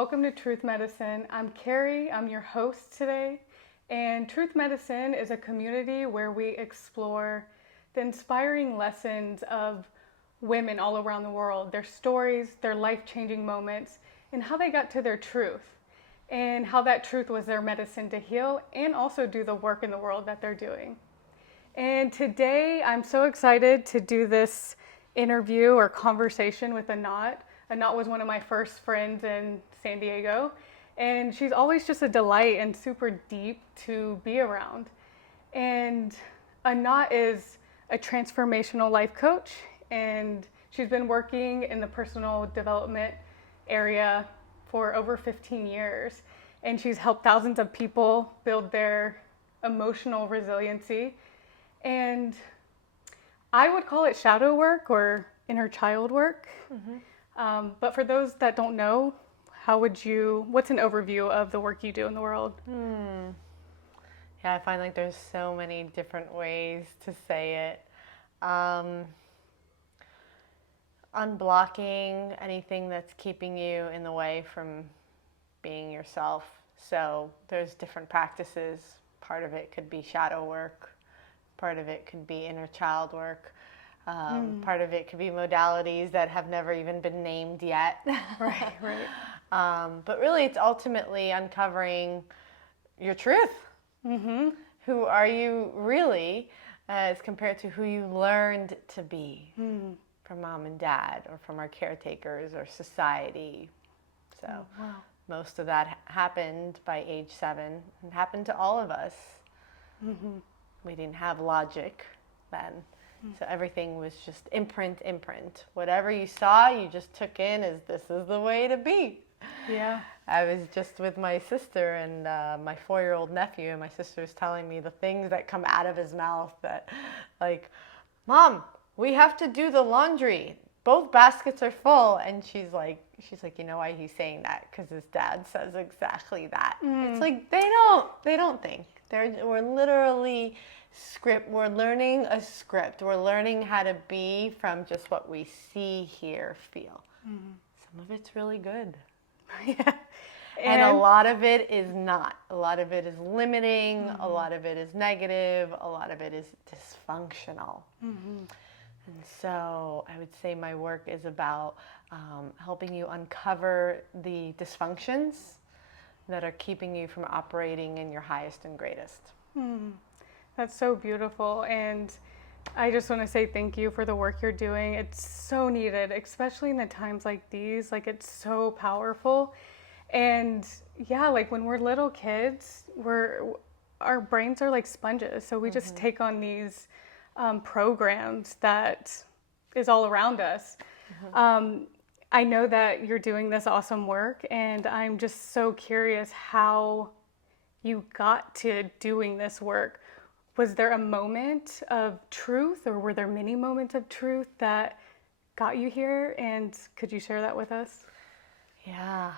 welcome to Truth Medicine. I'm Carrie, I'm your host today, and Truth Medicine is a community where we explore the inspiring lessons of women all around the world, their stories, their life-changing moments, and how they got to their truth, and how that truth was their medicine to heal and also do the work in the world that they're doing. And today, I'm so excited to do this interview or conversation with Anat. Anat was one of my first friends in San Diego, and she's always just a delight and super deep to be around. And Anat is a transformational life coach, and she's been working in the personal development area for over 15 years. And she's helped thousands of people build their emotional resiliency. And I would call it shadow work or inner child work. But for those that don't know, what's an overview of the work you do in the world? Yeah, I find like there's so many different ways to say it. Unblocking anything that's keeping you in the way from being yourself. So there's different practices. Part of it could be shadow work. Part of it could be inner child work. Part of it could be modalities that have never even been named yet. Right. But really, it's ultimately uncovering your truth. Who are you really as compared to who you learned to be from mom and dad or from our caretakers or society. So most of that happened by age 7. It happened to all of us. We didn't have logic then. So everything was just imprint. Whatever you saw, you just took in as this is the way to be. Yeah. I was just with my sister and my 4-year-old nephew, and my sister's telling me the things that come out of his mouth that, like, Mom, we have to do the laundry. Both baskets are full. And she's like, you know why he's saying that? Because his dad says exactly that. It's like, they don't think. We're literally we're learning a script. We're learning how to be from just what we see, hear, feel. Some of it's really good. Yeah. And a lot of it is not. A lot of it is limiting. A lot of it is negative. A lot of it is dysfunctional. And so I would say my work is about helping you uncover the dysfunctions that are keeping you from operating in your highest and greatest. That's so beautiful. And I just want to say thank you for the work you're doing. It's so needed, especially in the times like these. Like, it's so powerful. And yeah, like when we're little kids, our brains are like sponges. So we just take on these programs that is all around us. I know that you're doing this awesome work, and I'm just so curious how you got to doing this work. Was there a moment of truth, or were there many moments of truth that got you here? And could you share that with us? Yeah.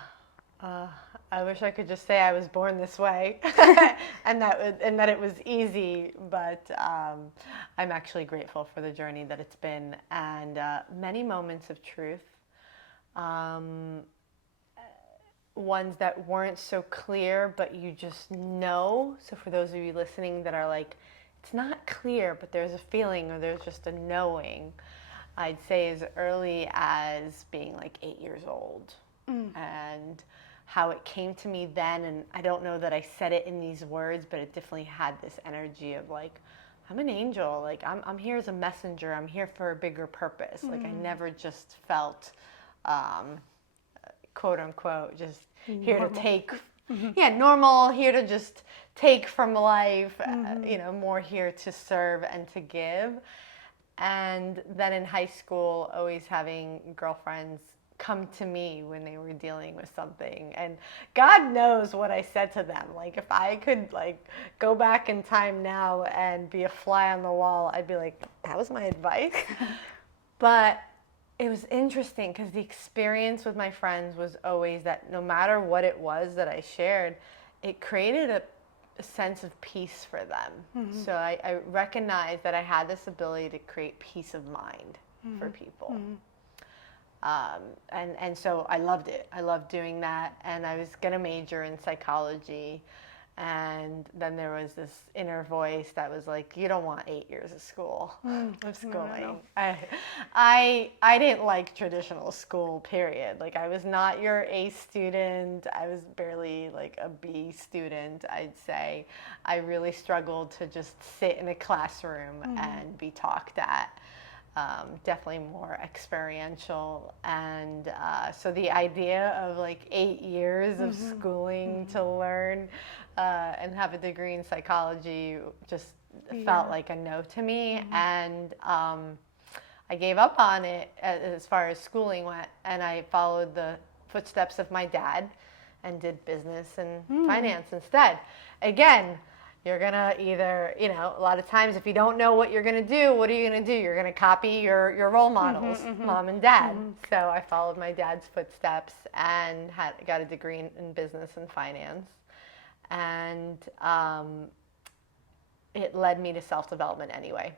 I wish I could just say I was born this way and that it was easy, but I'm actually grateful for the journey that it's been, and many moments of truth. Ones that weren't so clear, but you just know. So for those of you listening that are like, it's not clear, but there's a feeling or there's just a knowing, I'd say as early as being like 8 years old. And how it came to me then, and I don't know that I said it in these words, but it definitely had this energy of like, I'm an angel, like I'm here as a messenger, I'm here for a bigger purpose. Like I never just felt quote unquote just here to take normal, here to just take from life, more here to serve and to give. And then in high school, always having girlfriends come to me when they were dealing with something, and God knows what I said to them. Like if I could like go back in time now and be a fly on the wall, I'd be like, that was my advice. But it was interesting because the experience with my friends was always that no matter what it was that I shared, it created a sense of peace for them. So I recognized that I had this ability to create peace of mind for people. And so I loved it. I loved doing that. And I was going to major in psychology. And then there was this inner voice that was like, you don't want 8 years of school, of schooling. No. I didn't like traditional school, period. Like, I was not your A student. I was barely like a B student, I'd say. I really struggled to just sit in a classroom and be talked at. Definitely more experiential. And so the idea of like 8 years of schooling to learn and have a degree in psychology just felt like a no to me. And I gave up on it as far as schooling went, and I followed the footsteps of my dad and did business and finance instead. Again, you're going to either, a lot of times if you don't know what you're going to do, what are you going to do? You're going to copy your role models, mom and dad. So I followed my dad's footsteps and got a degree in business and finance. And it led me to self-development anyway.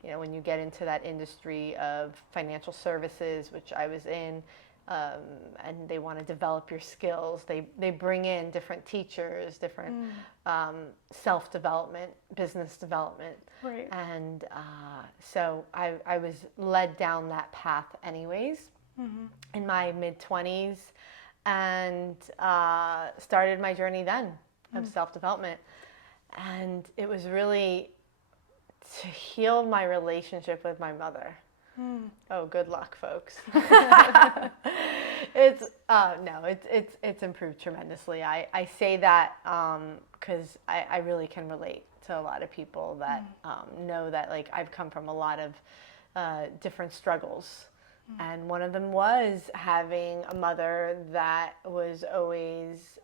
When you get into that industry of financial services, which I was in, and they want to develop your skills, they bring in different teachers, different self-development, business development. Right. And so I was led down that path anyways in my mid-20s, and started my journey then of self-development. And it was really to heal my relationship with my mother. Oh, good luck, folks. It's improved tremendously. I say that because I really can relate to a lot of people that know that, like, I've come from a lot of different struggles. And one of them was having a mother that was always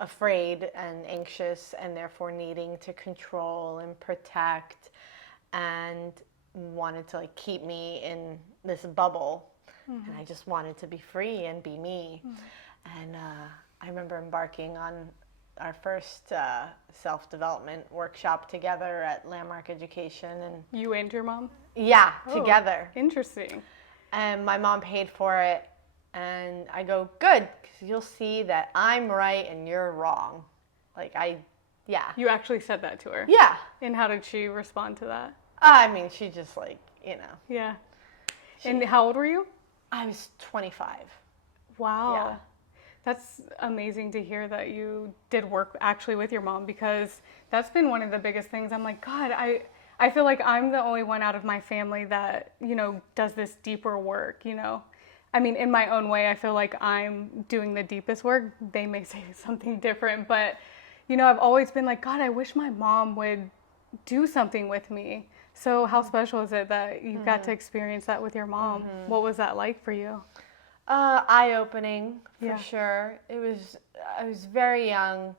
afraid and anxious, and therefore needing to control and protect, and wanted to like keep me in this bubble. And I just wanted to be free and be me. And I remember embarking on our first self-development workshop together at Landmark Education. And you and your mom? Yeah, together. Interesting. And my mom paid for it, and I go, good, because you'll see that I'm right and you're wrong. You actually said that to her? Yeah. And how did she respond to that? I mean, she just Yeah. And how old were you? I was 25. Wow. Yeah. That's amazing to hear that you did work actually with your mom, because that's been one of the biggest things. I'm like, God, I feel like I'm the only one out of my family that, does this deeper work, I mean, in my own way, I feel like I'm doing the deepest work. They may say something different, but, I've always been like, God, I wish my mom would do something with me. So how special is it that you got to experience that with your mom? What was that like for you? Eye-opening, for sure. I was very young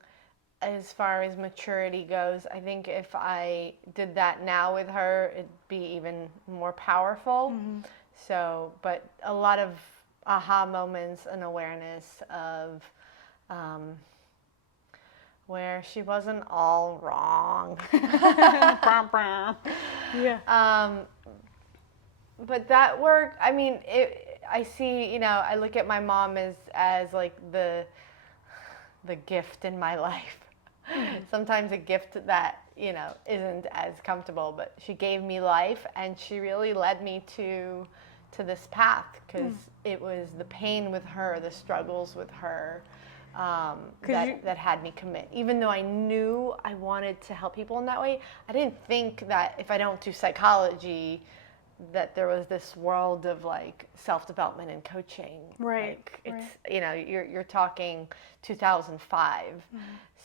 as far as maturity goes. I think if I did that now with her, it'd be even more powerful. So, but a lot of aha moments and awareness of where she wasn't all wrong. Yeah. But that work, I mean, I see, I look at my mom as like the gift in my life. Sometimes a gift that, isn't as comfortable, but she gave me life, and she really led me to this path, because it was the pain with her, the struggles with her, that had me commit. Even though I knew I wanted to help people in that way, I didn't think that if I don't do psychology, that there was this world of like self-development and coaching. Right. Like it's, you're talking 2005.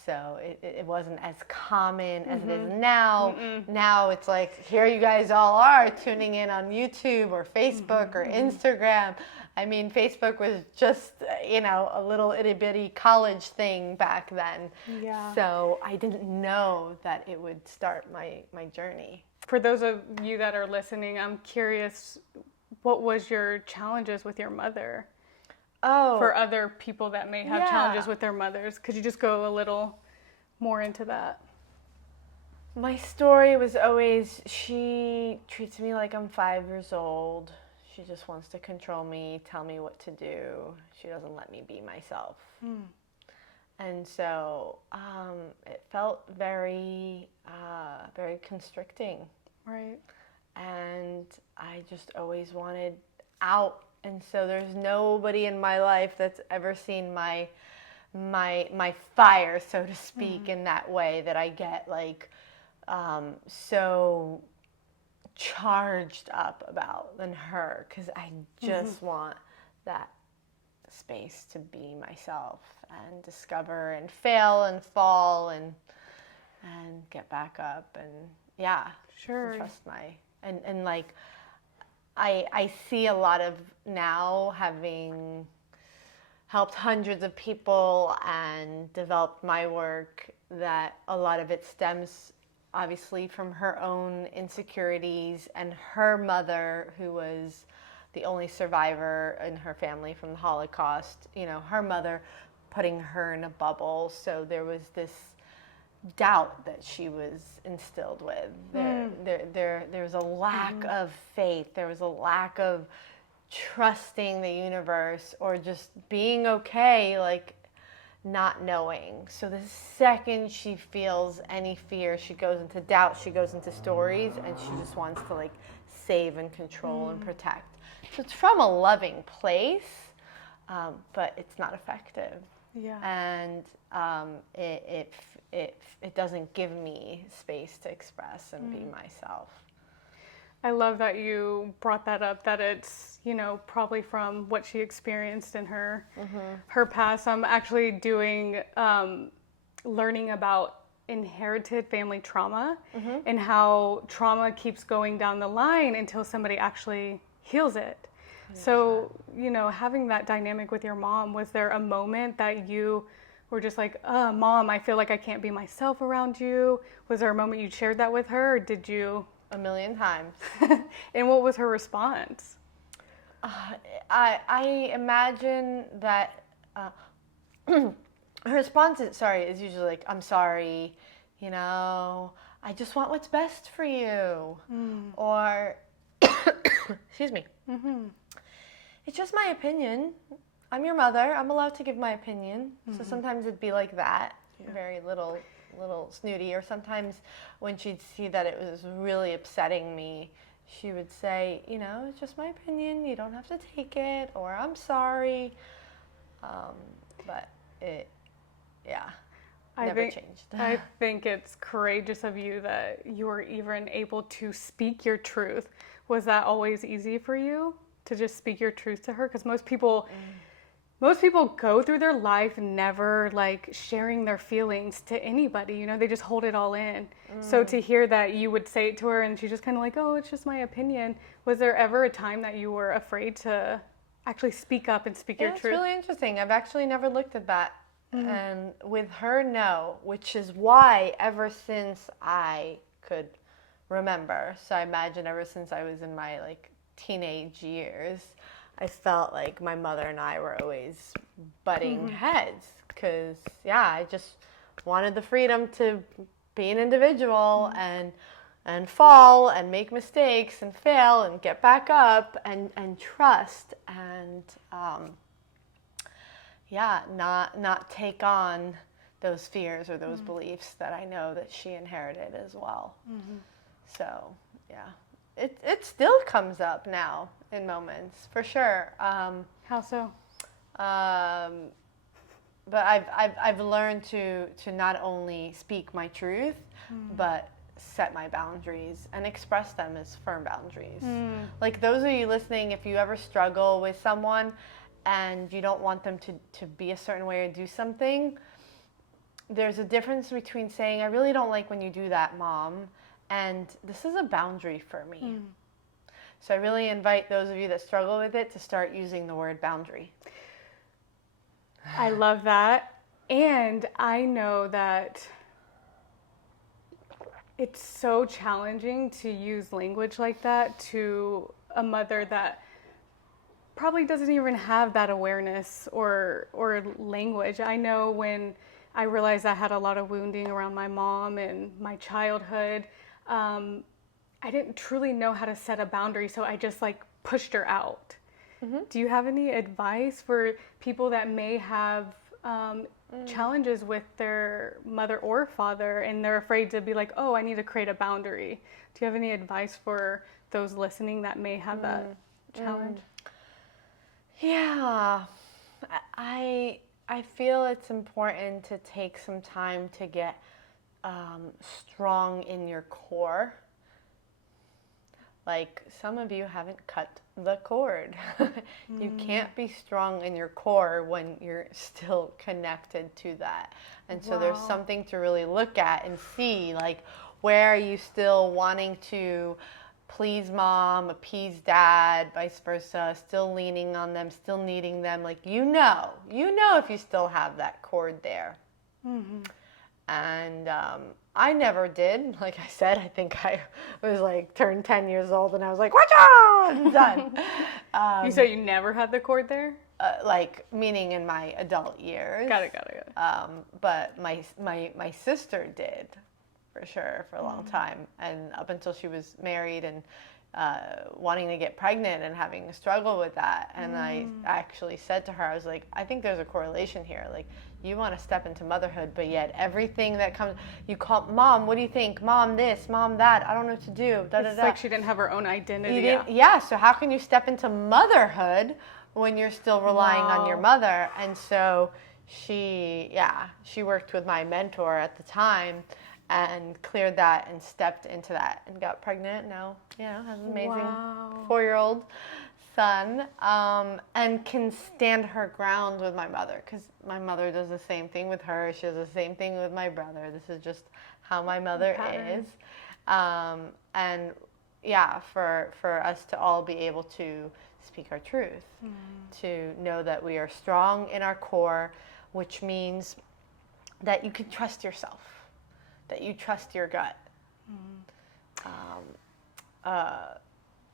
So it wasn't as common as it is now. Now it's like, here you guys all are tuning in on YouTube or Facebook or Instagram. I mean, Facebook was just, a little itty bitty college thing back then. Yeah. So I didn't know that it would start my journey. For those of you that are listening, I'm curious, what was your challenges with your mother? Oh. For other people that may have challenges with their mothers. Could you just go a little more into that? My story was always, she treats me like I'm 5 years old. She just wants to control me, tell me what to do. She doesn't let me be myself. And so it felt very, very constricting. Right. And I just always wanted out. And so there's nobody in my life that's ever seen my fire, so to speak, in that way, that I get like so charged up about than her, because I just want that space to be myself and discover and fail and fall and get back up and Sure. and trust and like I see a lot of now, having helped hundreds of people and developed my work, that a lot of it stems obviously from her own insecurities, and her mother, who was the only survivor in her family from the Holocaust, her mother putting her in a bubble. So there was this doubt that she was instilled with. There was a lack of faith. There was a lack of trusting the universe, or just being okay, like not knowing. So the second she feels any fear, she goes into doubt, she goes into stories, and she just wants to like save and control and protect. So it's from a loving place, but it's not effective. Yeah. And it doesn't give me space to express and be myself. I love that you brought that up, that it's, probably from what she experienced in her past. I'm actually doing, learning about inherited family trauma and how trauma keeps going down the line until somebody actually heals it. So, having that dynamic with your mom, was there a moment that you were just like, Mom, I feel like I can't be myself around you? Was there a moment you shared that with her, or did you? A million times. And what was her response? I imagine that her response is usually like, I'm sorry, I just want what's best for you. Or, excuse me, it's just my opinion. I'm your mother. I'm allowed to give my opinion. So sometimes it'd be like that, very little snooty. Or sometimes when she'd see that it was really upsetting me, she would say, it's just my opinion. You don't have to take it. Or I'm sorry. But it, never changed. I think it's courageous of you that you were even able to speak your truth. Was that always easy for you to just speak your truth to her? Because most people go through their life never like sharing their feelings to anybody. They just hold it all in. So to hear that you would say it to her and she's just kind of like, oh, it's just my opinion. Was there ever a time that you were afraid to actually speak up and speak your truth? It's really interesting. I've actually never looked at that. And with her, no, which is why ever since I could remember, so I imagine ever since I was in my like teenage years, I felt like my mother and I were always butting heads, because I just wanted the freedom to be an individual and fall and make mistakes and fail and get back up and trust and not take on those fears or those beliefs that I know that she inherited as well. So it still comes up now in moments, for sure. How so? But I've learned to not only speak my truth, but set my boundaries and express them as firm boundaries. Like those of you listening, if you ever struggle with someone and you don't want them to be a certain way or do something, there's a difference between saying, I really don't like when you do that, Mom, and this is a boundary for me. So I really invite those of you that struggle with it to start using the word boundary. I love that. And I know that it's so challenging to use language like that to a mother that probably doesn't even have that awareness or language. I know when I realized I had a lot of wounding around my mom and my childhood, I didn't truly know how to set a boundary, so I just like pushed her out. Do you have any advice for people that may have challenges with their mother or father and they're afraid to be like, oh, I need to create a boundary? Do you have any advice for those listening that may have that challenge? Yeah, I feel it's important to take some time to get strong in your core. Like, some of you haven't cut the cord. You can't be strong in your core when you're still connected to that. And so there's something to really look at and see, like, where are you still wanting to please mom, appease dad, vice versa, still leaning on them, still needing them. Like, you know if you still have that cord there. And I never did. Like I said, I think I was like turned 10 years old and I was like, watch out, I'm done. You said you never had the cord there? Like, meaning in my adult years. Got it. But my sister did, for sure, for a long time. And up until she was married and wanting to get pregnant and having a struggle with that. And I actually said to her, I was like, I think there's a correlation here. Like, you want to step into motherhood, but yet everything that comes, you call, Mom, what do you think? Mom this, Mom that, I don't know what to do. It's like she didn't have her own identity. Yeah, so how can you step into motherhood when you're still relying on your mother? And so she worked with my mentor at the time and cleared that and stepped into that and got pregnant. Now, has an amazing 4-year-old son, and can stand her ground with my mother, because my mother does the same thing with her. She does the same thing with my brother. This is just how my mother is. And for us to all be able to speak our truth, to know that we are strong in our core, which means that you can trust yourself, that you trust your gut.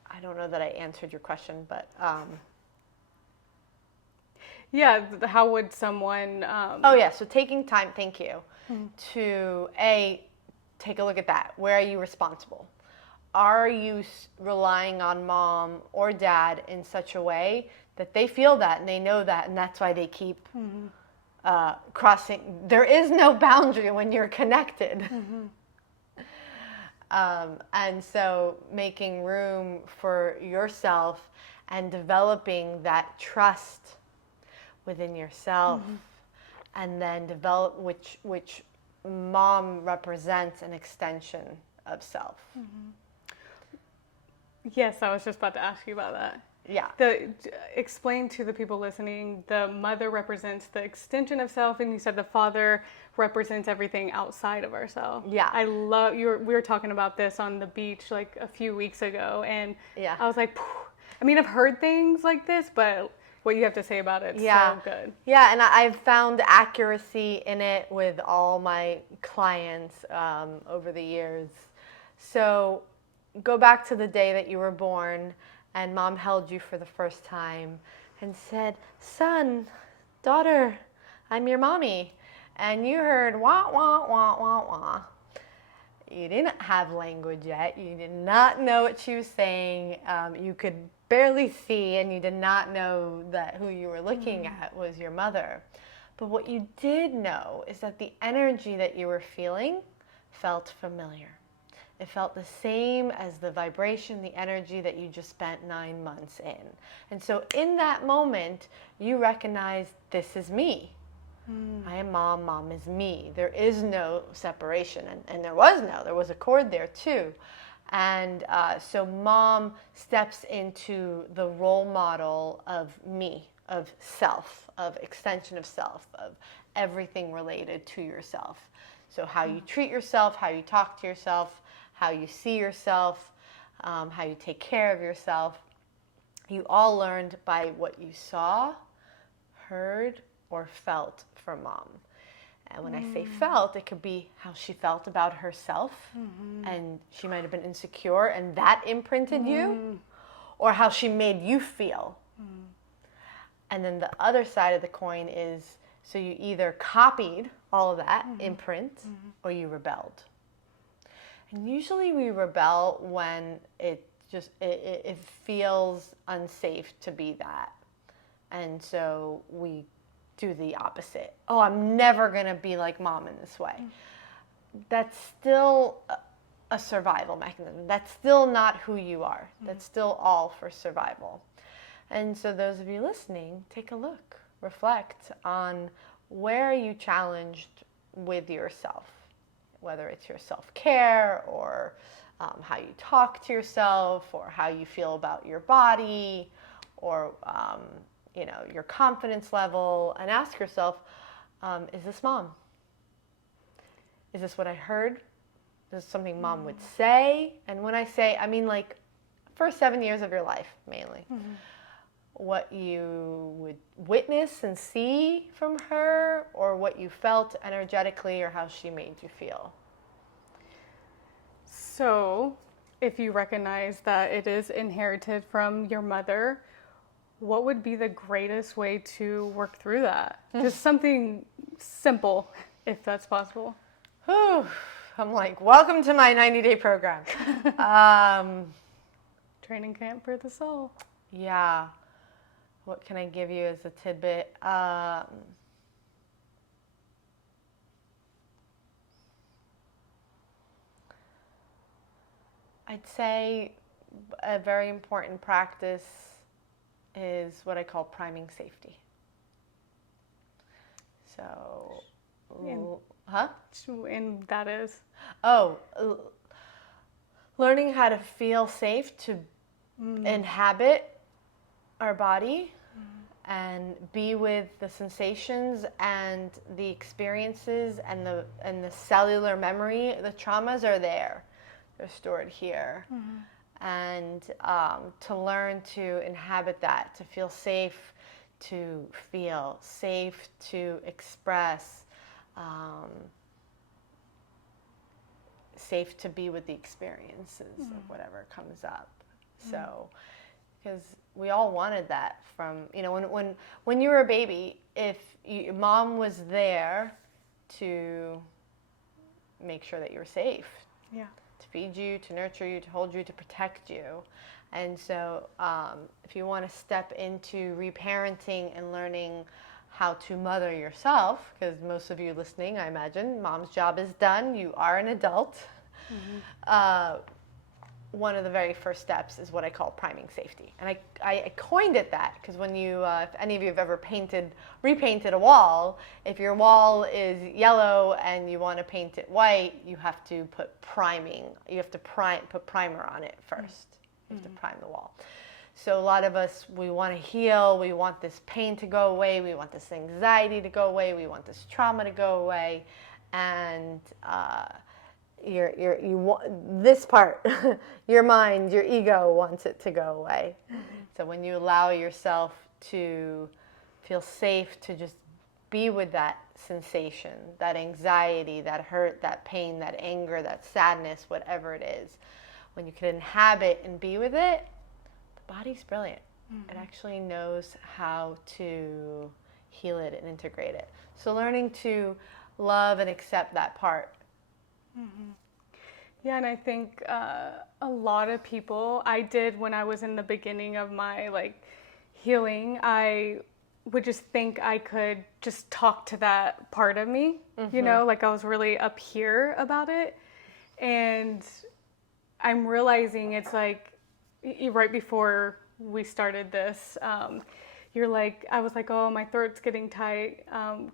I don't know that I answered your question, but how would someone so taking time, thank you, to take a look at that. Where are you responsible? Are you relying on mom or dad in such a way that they feel that and they know that, and that's why they keep crossing? There is no boundary when you're connected. And so making room for yourself and developing that trust within yourself, and then develop which mom represents an extension of self. Yes, I was just about to ask you about that. Yeah. Explain to the people listening, the mother represents the extension of self, and you said the father represents everything outside of ourselves. Yeah. I love we were talking about this on the beach like a few weeks ago, and I was like, I mean, I've heard things like this, but what you have to say about it is so good. Yeah, and I've found accuracy in it with all my clients over the years. So go back to the day that you were born and mom held you for the first time and said, son, daughter, I'm your mommy. And you heard wah, wah, wah, wah, wah. You didn't have language yet. You did not know what she was saying. You could barely see, and you did not know that who you were looking at was your mother. But what you did know is that the energy that you were feeling felt familiar. It felt the same as the vibration, the energy that you just spent 9 months in. And so in that moment, you recognized, this is me. I am mom, mom is me. There is no separation. And there was a cord there too. And so mom steps into the role model of me, of self, of extension of self, of everything related to yourself. So how you treat yourself, how you talk to yourself, how you see yourself, how you take care of yourself. You all learned by what you saw, heard, or felt from mom. And when I say felt, it could be how she felt about herself, and she might have been insecure and that imprinted you, or how she made you feel. And then the other side of the coin is, so you either copied all of that imprint or you rebelled. And usually we rebel when it's just, it feels unsafe to be that. And so we do the opposite. Oh, I'm never going to be like mom in this way. That's still a survival mechanism. That's still not who you are. That's still all for survival. And so those of you listening, take a look, reflect on where are you challenged with yourself, whether it's your self-care or how you talk to yourself or how you feel about your body or your confidence level, and ask yourself, is this mom? Is this what I heard? Is this something mom would say? And when I say, I mean like first 7 years of your life mainly. What you would witness and see from her, or what you felt energetically, or how she made you feel. So, if you recognize that it is inherited from your mother, what would be the greatest way to work through that? Just something simple, if that's possible. Whew. I'm like, welcome to my 90-day program. Training camp for the soul. Yeah. What can I give you as a tidbit? I'd say a very important practice is what I call priming safety. So, And that is? Learning how to feel safe to inhabit our body and be with the sensations and the experiences and the cellular memory. The traumas are there. They're stored here. And to learn to inhabit that, to feel safe, to feel safe, to express, safe to be with the experiences of whatever comes up. So, because we all wanted that from, when you were a baby, if mom was there to make sure that you were safe. Yeah. To feed you, to nurture you, to hold you, to protect you. And so if you want to step into reparenting and learning how to mother yourself, because most of you listening, I imagine, mom's job is done, you are an adult. One of the very first steps is what I call priming safety. And I coined it that because when you, if any of you have ever repainted a wall, if your wall is yellow and you want to paint it white, you have to put priming. You have to put primer on it first. You have to prime the wall. So a lot of us, we want to heal. We want this pain to go away. We want this anxiety to go away. We want this trauma to go away. And this part, your mind, your ego wants it to go away. So when you allow yourself to feel safe to just be with that sensation, that anxiety, that hurt, that pain, that anger, that sadness, whatever it is, when you can inhabit and be with it, the body's brilliant. It actually knows how to heal it and integrate it. So learning to love and accept that part. Yeah, and I think a lot of people, I did when I was in the beginning of my healing, I would just think I could just talk to that part of me, I was really up here about it. And I'm realizing it's like right before we started this, I was like, oh, my throat's getting tight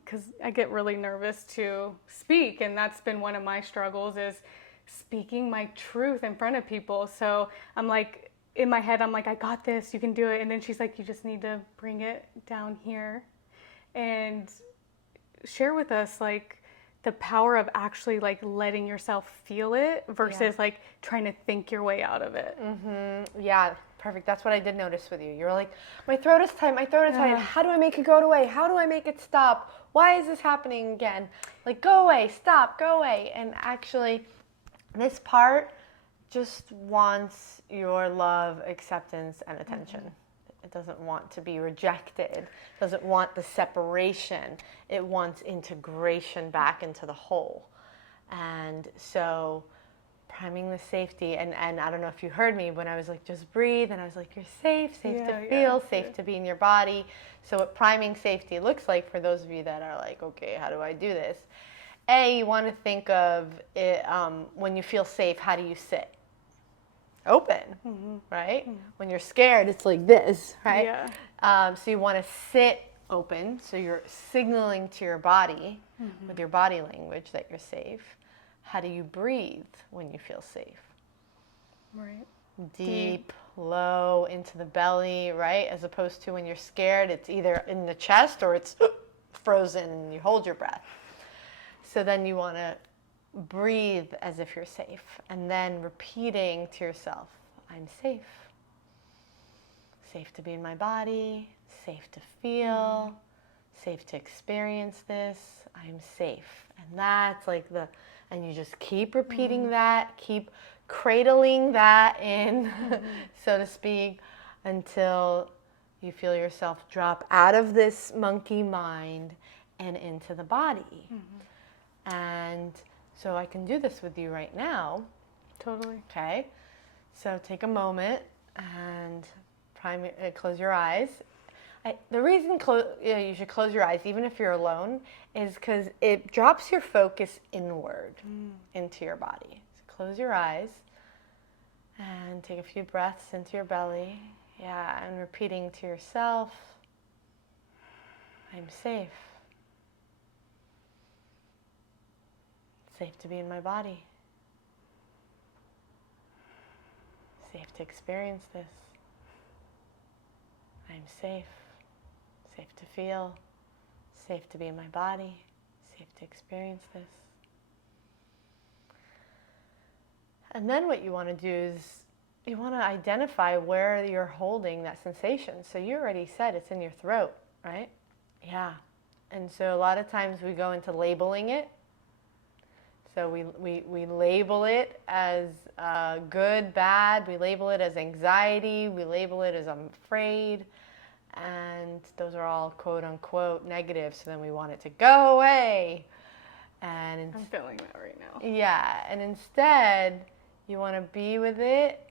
because I get really nervous to speak. And that's been one of my struggles is speaking my truth in front of people. So I'm like, in my head, I'm like, I got this, you can do it. And then she's like, you just need to bring it down here and share with us the power of actually letting yourself feel it versus trying to think your way out of it. Yeah, perfect. That's what I did notice with you. You were like, my throat is tight, my throat is tight. How do I make it go away? How do I make it stop? Why is this happening again? Go away, stop, go away. And actually, this part just wants your love, acceptance, and attention. It doesn't want to be rejected. It doesn't want the separation. It wants integration back into the whole. And so priming the safety. And I don't know if you heard me when I was like, just breathe. And I was like, you're safe to Yeah, feel, safe to be in your body. So what priming safety looks like for those of you that are like, okay, how do I do this? You want to think of it, when you feel safe, how do you sit? Open, right? When you're scared, it's like this, right? Yeah. So you want to sit open, so you're signaling to your body with your body language that you're safe. How do you breathe when you feel safe? Right. Deep, low, into the belly, right? As opposed to when you're scared, it's either in the chest or it's frozen and you hold your breath. So then you want to breathe as if you're safe, and then repeating to yourself, I'm safe. Safe to be in my body, safe to feel, safe to experience this, I'm safe. And that's like and you just keep repeating that, keep cradling that in, so to speak, until you feel yourself drop out of this monkey mind and into the body. And so I can do this with you right now. Totally. Okay. So take a moment and close your eyes. The reason you should close your eyes, even if you're alone, is because it drops your focus inward into your body. So close your eyes and take a few breaths into your belly. Yeah, and repeating to yourself, I'm safe. Safe to be in my body. Safe to experience this. I'm safe. Safe to feel. Safe to be in my body. Safe to experience this. And then what you want to do is you want to identify where you're holding that sensation. So you already said it's in your throat, right? Yeah. And so a lot of times we go into labeling it. So we label it as good, bad. We label it as anxiety. We label it as I'm afraid. And those are all quote unquote negative. So then we want it to go away. And I'm feeling that right now. Yeah. And instead, you want to be with it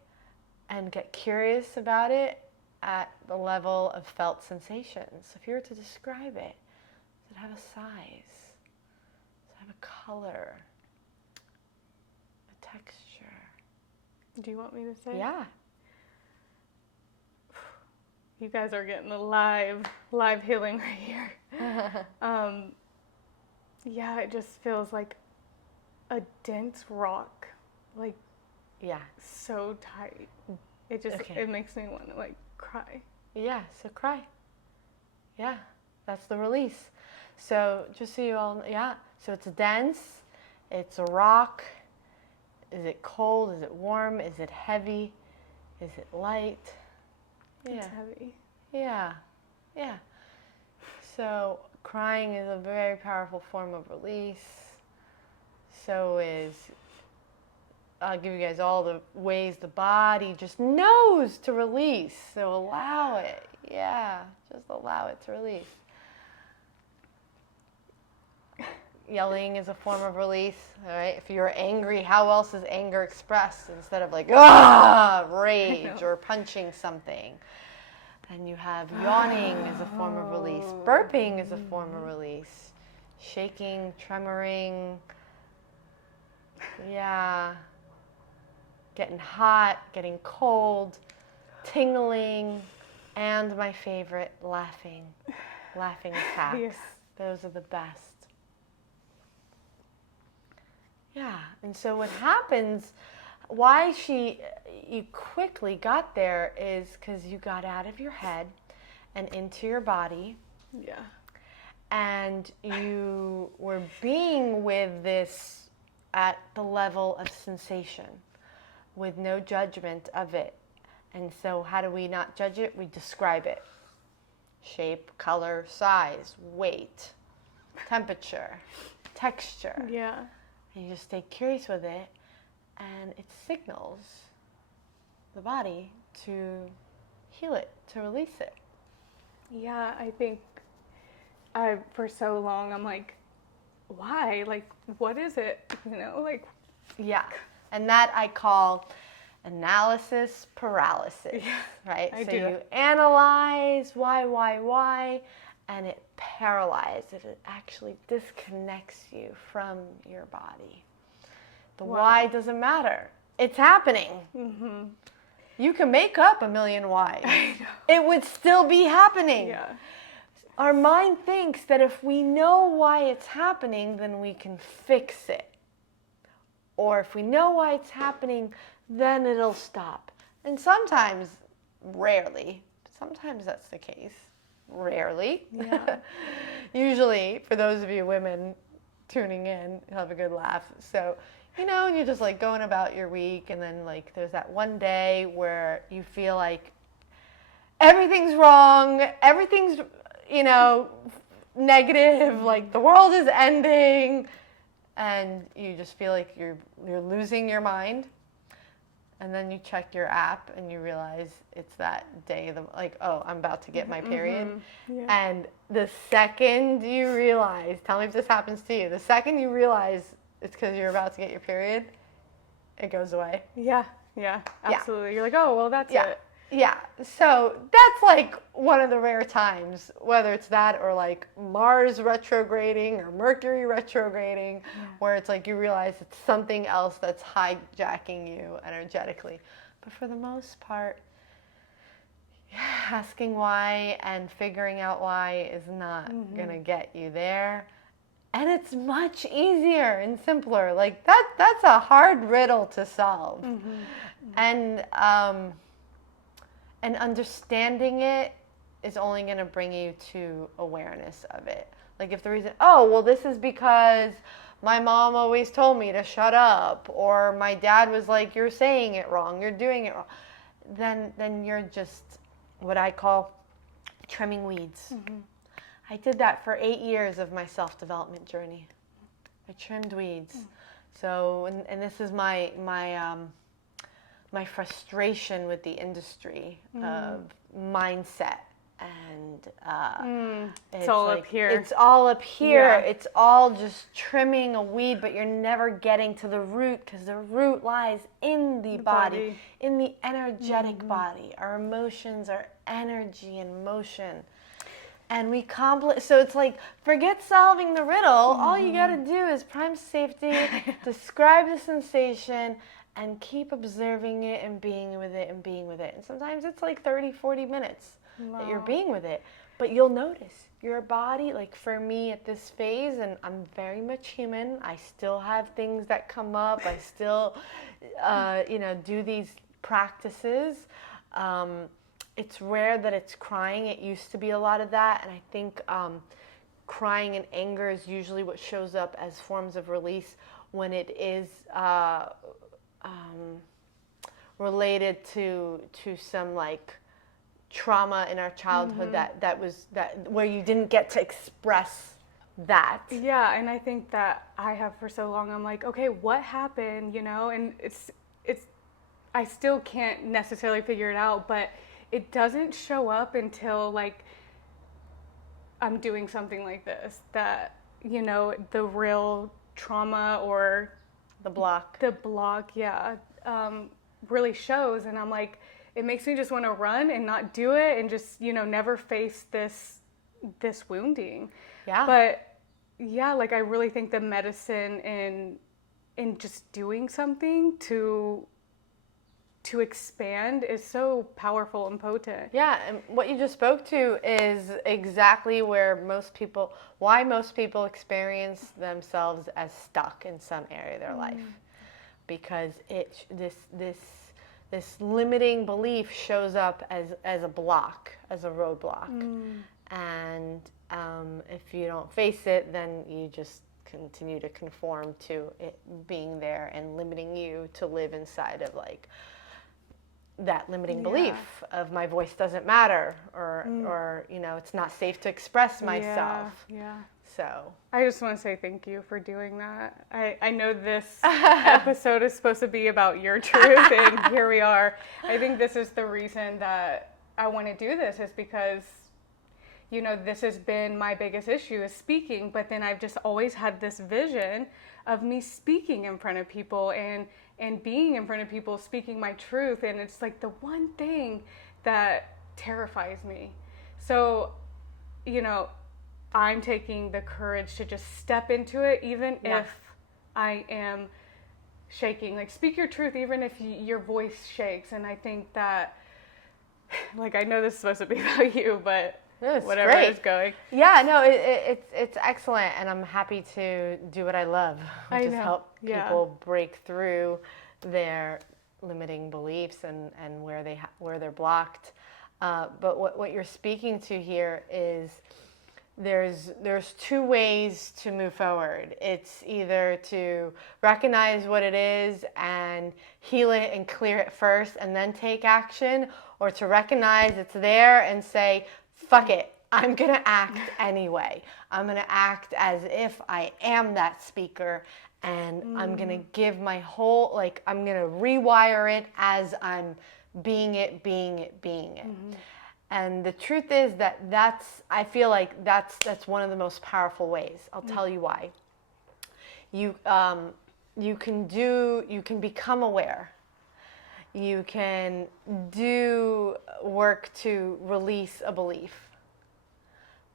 and get curious about it at the level of felt sensations. So if you were to describe it, does it have a size? Does it have a color? Texture. Do you want me to say? Yeah. You guys are getting the live healing right here. Yeah, it just feels like a dense rock, like so tight. It just it makes me want to like cry. Yeah, so cry. Yeah, that's the release. So just so you all know, so it's dense, it's a rock. Is it cold? Is it warm? Is it heavy? Is it light? It's heavy. Yeah. So crying is a very powerful form of release. So I'll give you guys all the ways the body just knows to release. So allow it. Yeah, just allow it to release. Yelling is a form of release, all right? If you're angry, how else is anger expressed instead of like, rage or punching something? And you have yawning as a form of release. Burping is a form of release. Shaking, tremoring. Yeah. Getting hot, getting cold, tingling, and my favorite, laughing. Laughing attacks. Yes. Those are the best. Yeah, and so what happens, why you quickly got there is because you got out of your head and into your body. Yeah. And you were being with this at the level of sensation with no judgment of it. And so how do we not judge it? We describe it. Shape, color, size, weight, temperature, texture. Yeah. And you just stay curious with it, and it signals the body to heal it, to release it. Yeah, I think for so long I'm like, why? Like, what is it? You know, like. Yeah. And that I call analysis paralysis, right? I so do you that. analyze why, and it paralyzes. It actually disconnects you from your body. The why doesn't matter. It's happening. Mm-hmm. You can make up a million whys. It would still be happening. Yeah. Our mind thinks that if we know why it's happening, then we can fix it. Or if we know why it's happening, then it'll stop. And sometimes, rarely, sometimes that's the case. Rarely. Yeah. Usually, for those of you women tuning in, you'll have a good laugh. So, you're just like going about your week, and then like there's that one day where you feel like everything's wrong, everything's, negative, like the world is ending, and you just feel like you're losing your mind. And then you check your app and you realize it's that day, oh, I'm about to get my period. Mm-hmm. Yeah. And the second you realize, tell me if this happens to you, the second you realize it's because you're about to get your period, it goes away. Yeah, absolutely. You're like, oh, well, that's it. Yeah, so that's like one of the rare times, whether it's that or like Mars retrograding or Mercury retrograding, where it's like you realize it's something else that's hijacking you energetically. But for the most part, asking why and figuring out why is not going to get you there. And it's much easier and simpler. Like that's a hard riddle to solve. And understanding it is only going to bring you to awareness of it. Like if the reason, this is because my mom always told me to shut up, or my dad was like, you're saying it wrong, you're doing it wrong, then you're just what I call trimming weeds. I did that for 8 years of my self-development journey. I trimmed weeds. So, and this is my frustration with the industry of mindset, and it's all up here. It's all up here. Yeah. It's all just trimming a weed, but you're never getting to the root, because the root lies in the body, in the energetic body. Our emotions are energy and motion. And we so it's like, forget solving the riddle. All you got to do is prime safety, describe the sensation, and keep observing it and being with it and being with it. And sometimes it's like 30, 40 minutes that you're being with it. But you'll notice your body, like for me at this phase, and I'm very much human. I still have things that come up. I still, do these practices. It's rare that it's crying. It used to be a lot of that. And I think crying and anger is usually what shows up as forms of release when it is related to some like trauma in our childhood that was where you didn't get to express that. Yeah, and I think that I have for so long. I'm like, okay, what happened, and it's I still can't necessarily figure it out, but it doesn't show up until like I'm doing something like this, that the real trauma or the block really shows. And I'm like, it makes me just want to run and not do it, and just never face this wounding. But like I really think the medicine in just doing something to expand is so powerful and potent. Yeah, and what you just spoke to is exactly why most people experience themselves as stuck in some area of their life. Because this limiting belief shows up as a block, as a roadblock. And if you don't face it, then you just continue to conform to it being there and limiting you to live inside of like that limiting belief of my voice doesn't matter, or it's not safe to express myself. So I just want to say thank you for doing that. I know this episode is supposed to be about your truth, and here we are. I think this is the reason that I want to do this, is because this has been my biggest issue, is speaking. But then I've just always had this vision of me speaking in front of people and and being in front of people, speaking my truth. And it's like the one thing that terrifies me. So, you know, I'm taking the courage to just step into it, even if I am shaking. Like, speak your truth, even if your voice shakes. And I think that, like, I know this is supposed to be about you, but whatever is going. Yeah, no, it's excellent, and I'm happy to do what I love, which is help people break through their limiting beliefs and where they're blocked. But what you're speaking to here is there's two ways to move forward. It's either to recognize what it is and heal it and clear it first and then take action, or to recognize it's there and say, fuck it, I'm going to act anyway. I'm going to act as if I am that speaker, and I'm going to give my whole, like, I'm going to rewire it as I'm being it. And the truth is I feel like that's one of the most powerful ways. I'll tell you why. You can become aware. You can do work to release a belief.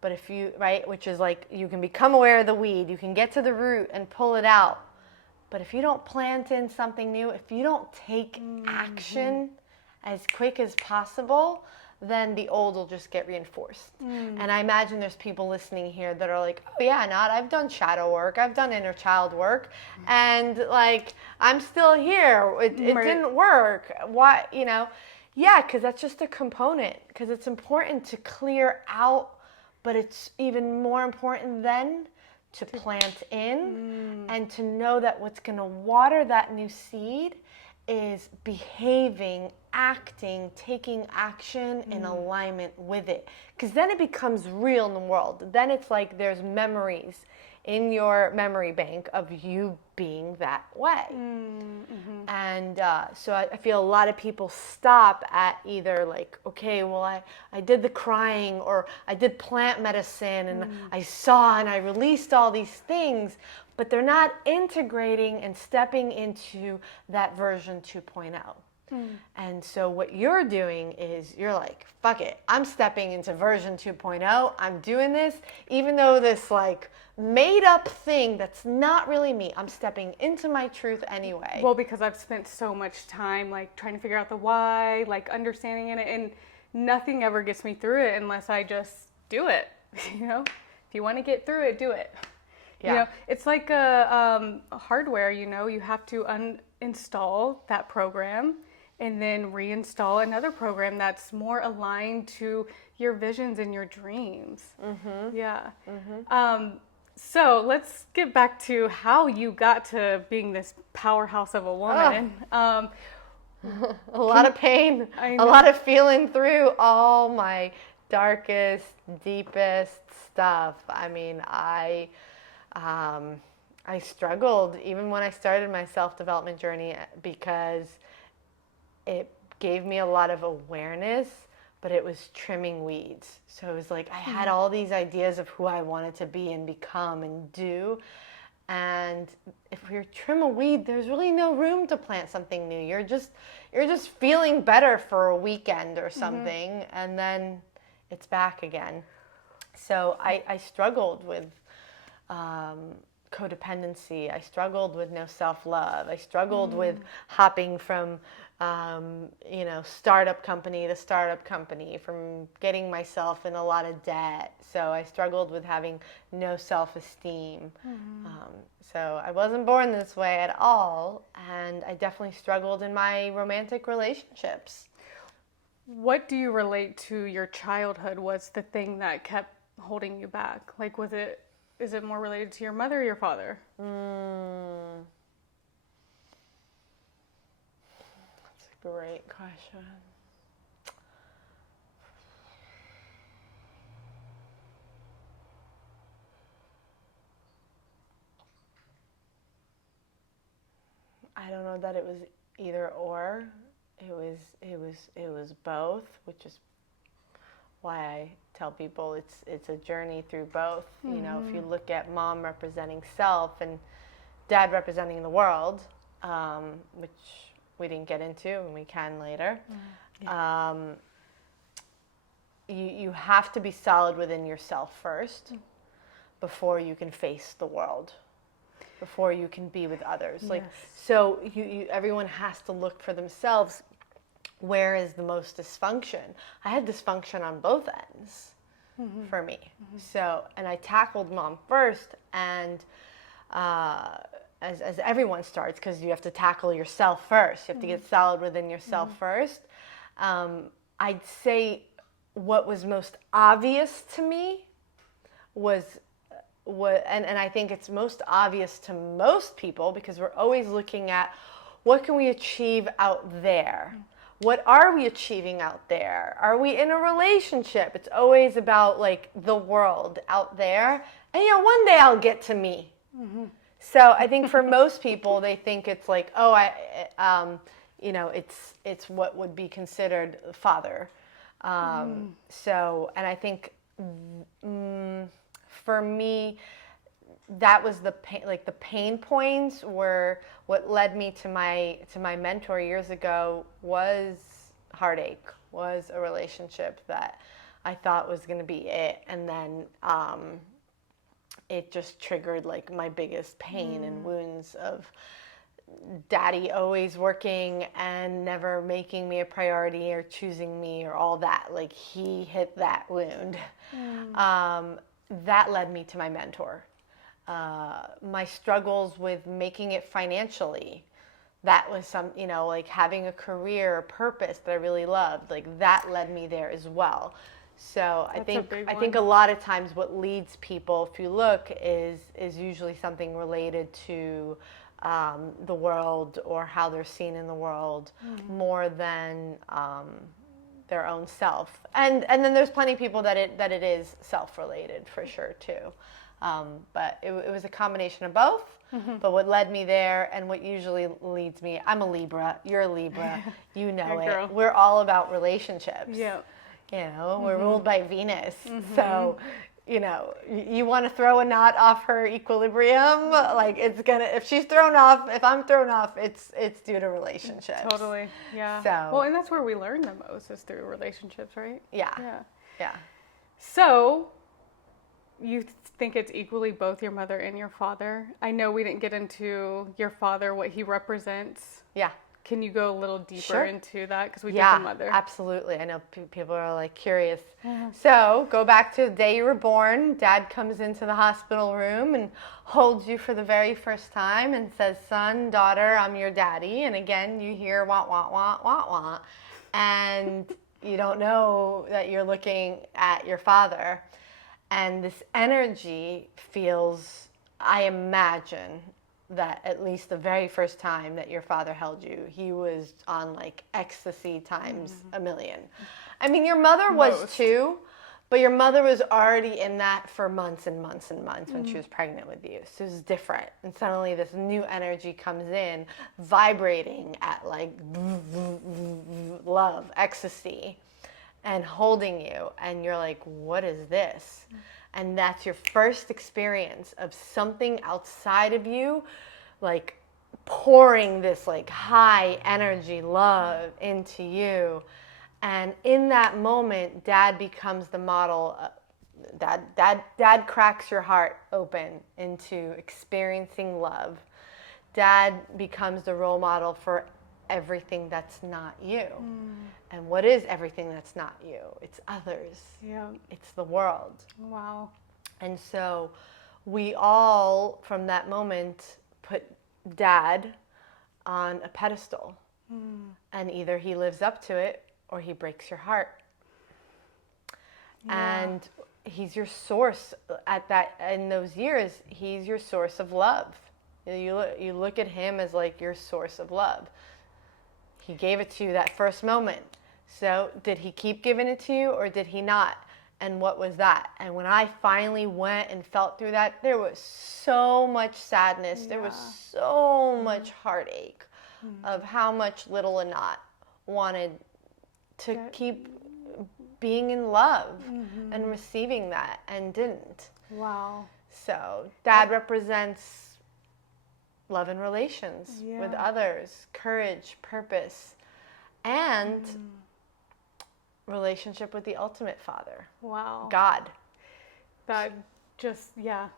But if you, which is like, you can become aware of the weed, you can get to the root and pull it out. But if you don't plant in something new, if you don't take action as quick as possible, then the old will just get reinforced. And I imagine there's people listening here that are like, oh yeah, Anat, I've done shadow work, I've done inner child work, and like, I'm still here. It didn't work. Why, Yeah, because that's just a component, because it's important to clear out, but it's even more important then to plant in and to know that what's going to water that new seed is behaving, acting, taking action in alignment with it. Because then it becomes real in the world. Then it's like there's memories in your memory bank of you being that way. And so I feel a lot of people stop at either like, okay, well, I did the crying, or I did plant medicine, and I saw and I released all these things, but they're not integrating and stepping into that version 2.0. And so what you're doing is you're like, fuck it, I'm stepping into version 2.0. I'm doing this, even though this like made up thing that's not really me, I'm stepping into my truth anyway. Well, because I've spent so much time like trying to figure out the why, like understanding it, and nothing ever gets me through it unless I just do it. If you want to get through it, do it. It's like a hardware, you have to uninstall that program and then reinstall another program that's more aligned to your visions and your dreams. So let's get back to how you got to being this powerhouse of a woman. A lot of pain, a lot of feeling through all my darkest, deepest stuff. I mean, I struggled even when I started my self-development journey, because it gave me a lot of awareness, but it was trimming weeds. So it was like I had all these ideas of who I wanted to be and become and do. And if you trim a weed, there's really no room to plant something new. You're just feeling better for a weekend or something, and then it's back again. So I struggled with codependency. I struggled with no self-love. I struggled with hopping from, startup company to startup company, from getting myself in a lot of debt. So I struggled with having no self-esteem. So I wasn't born this way at all. And I definitely struggled in my romantic relationships. What do you relate to your childhood was the thing that kept holding you back? Like, is it more related to your mother or your father? That's a great question. I don't know that it was either or. It was both, which is why I tell people it's a journey through both. If you look at mom representing self and dad representing the world, which we didn't get into, and we can later. You have to be solid within yourself first before you can face the world, before you can be with others. Like, so everyone has to look for themselves. Where is the most dysfunction? I had dysfunction on both ends for me. So, and I tackled mom first, and as everyone starts, because you have to tackle yourself first. You have to get solid within yourself first. I'd say what was most obvious to me was and I think it's most obvious to most people, because we're always looking at what can we achieve out there. What are we achieving out there? Are we in a relationship? It's always about like the world out there. And one day I'll get to me. So I think for most people, they think it's like, it's what would be considered father. So, and I think for me, that was the pain points were what led me to my mentor years ago was heartache, was a relationship that I thought was going to be it, and then it just triggered like my biggest pain and wounds of daddy always working and never making me a priority or choosing me or all that. Like, he hit that wound. That led me to my mentor. My struggles with making it financially, that was some, like having a career, a purpose that I really loved, like that led me there as well. So I think a lot of times what leads people, if you look, is usually something related to the world or how they're seen in the world more than their own self. And then there's plenty of people that it is self-related for sure too. But it was a combination of both. But what led me there and what usually leads me, I'm a Libra, you're a Libra, you know it. Girl. We're all about relationships. Yeah. We're ruled by Venus. So, you want to throw Anat off her equilibrium, like if she's thrown off, if I'm thrown off, it's due to relationships. Totally. Yeah. So, and that's where we learn the most is through relationships, right? Yeah. So, you think it's equally both your mother and your father? I know we didn't get into your father, what he represents. Yeah. Can you go a little deeper into that? Because we did the mother. Absolutely. I know people are like curious. So go back to the day you were born. Dad comes into the hospital room and holds you for the very first time and says, son, daughter, I'm your daddy. And again, you hear want, want, want, want, want. And you don't know that you're looking at your father. And this energy feels, I imagine, that at least the very first time that your father held you, he was on like ecstasy times a million. I mean, your mother was too, but your mother was already in that for months and months and months when she was pregnant with you. So it was different. And suddenly this new energy comes in, vibrating at like love, ecstasy, and holding you. And you're like, what is this? And that's your first experience of something outside of you, like pouring this like high energy love into you. And in that moment, dad becomes the model. Dad cracks your heart open into experiencing love. Dad becomes the role model for everything that's not you. And what is everything that's not you? It's others. Yeah. It's the world. Wow. And so we all, from that moment, put dad on a pedestal. And either he lives up to it or he breaks your heart. Yeah. And he's your source in those years, he's your source of love. You look at him as like your source of love. He gave it to you that first moment. So did he keep giving it to you or did he not? And what was that? And when I finally went and felt through that, there was so much sadness. Yeah. There was so much heartache of how much little Anat wanted to keep being in love and receiving that and didn't. Wow. So dad represents love and relations with others, courage, purpose, and relationship with the ultimate Father. Wow. God. That just, yeah,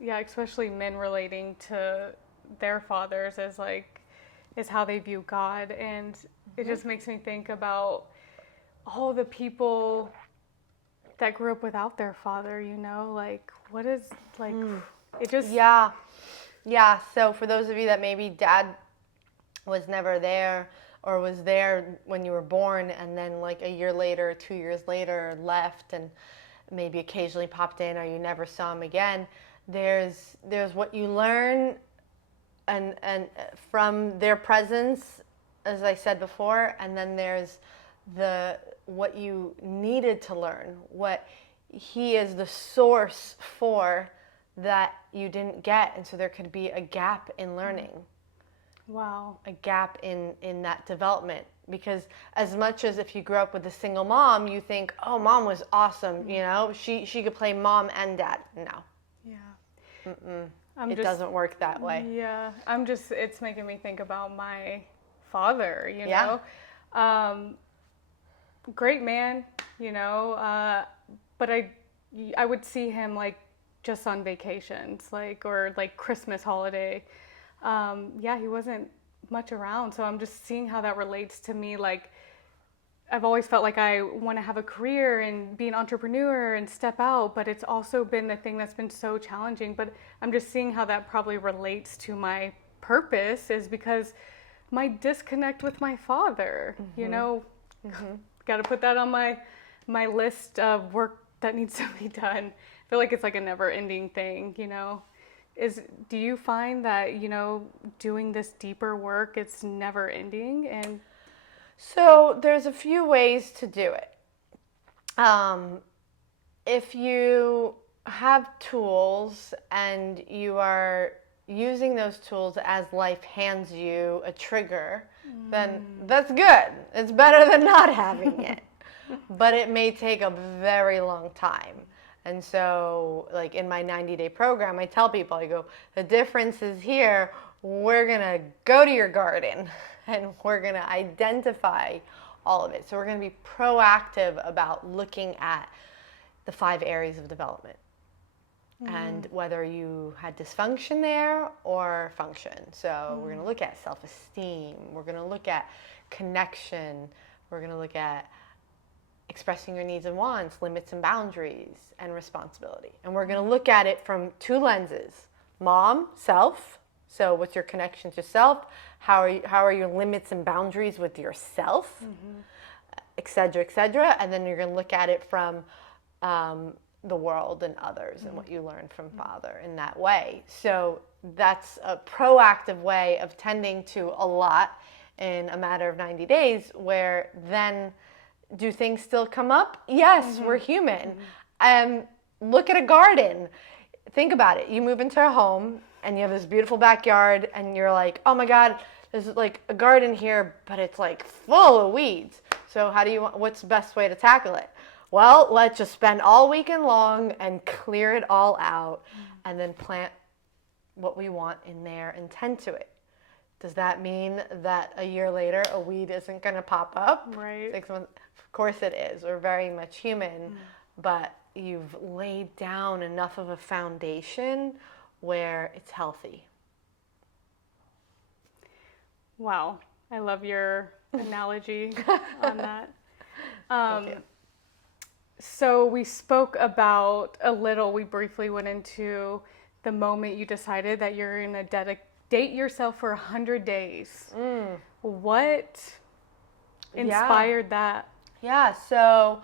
especially men relating to their fathers is how they view God. And it just makes me think about all the people that grew up without their father, like what is, like, it just... Yeah, so for those of you that maybe dad was never there or was there when you were born and then like a year later, 2 years later left and maybe occasionally popped in or you never saw him again, there's what you learn and from their presence, as I said before, and then there's what you needed to learn, what he is the source for that you didn't get, and so there could be a gap in learning. Wow. A gap in that development, because as much as if you grew up with a single mom, you think, oh, mom was awesome, she could play mom and dad. No. Yeah. It doesn't work that way. Yeah. It's making me think about my father, great man, but I would see him like just on vacations, or Christmas holiday. He wasn't much around. So I'm just seeing how that relates to me. Like, I've always felt like I want to have a career and be an entrepreneur and step out, but it's also been the thing that's been so challenging. But I'm just seeing how that probably relates to my purpose, is because my disconnect with my father, got to put that on my list of work that needs to be done. I feel like it's like a never ending thing, Do you find that, doing this deeper work, it's never ending? And so there's a few ways to do it. If you have tools and you are using those tools as life hands you a trigger, then that's good. It's better than not having it. But it may take a very long time. And so, like in my 90-day program, I tell people, I go, the difference is here, we're going to go to your garden and we're going to identify all of it. So we're going to be proactive about looking at the 5 areas of development. And whether you had dysfunction there or function. So we're going to look at self-esteem. We're going to look at connection. We're going to look at expressing your needs and wants, limits and boundaries, and responsibility. And we're going to look at it from 2 lenses. Mom, self. So what's your connection to self? How are your limits and boundaries with yourself? Et cetera, et cetera. And then you're going to look at it from the world and others and what you learned from father in that way. So that's a proactive way of tending to a lot in a matter of 90 days, where then do things still come up? Yes, we're human. Look at a garden. Think about it. You move into a home and you have this beautiful backyard and you're like, oh my God, there's like a garden here, but it's like full of weeds. So what's the best way to tackle it? Well, let's just spend all weekend long and clear it all out and then plant what we want in there and tend to it. Does that mean that a year later a weed isn't going to pop up? Right. 6 months? Of course it is. We're very much human, but you've laid down enough of a foundation where it's healthy. Wow. I love your analogy on that. Thank you. So we spoke about we briefly went into the moment you decided that you're going to date yourself for 100 days. What inspired that? Yeah, so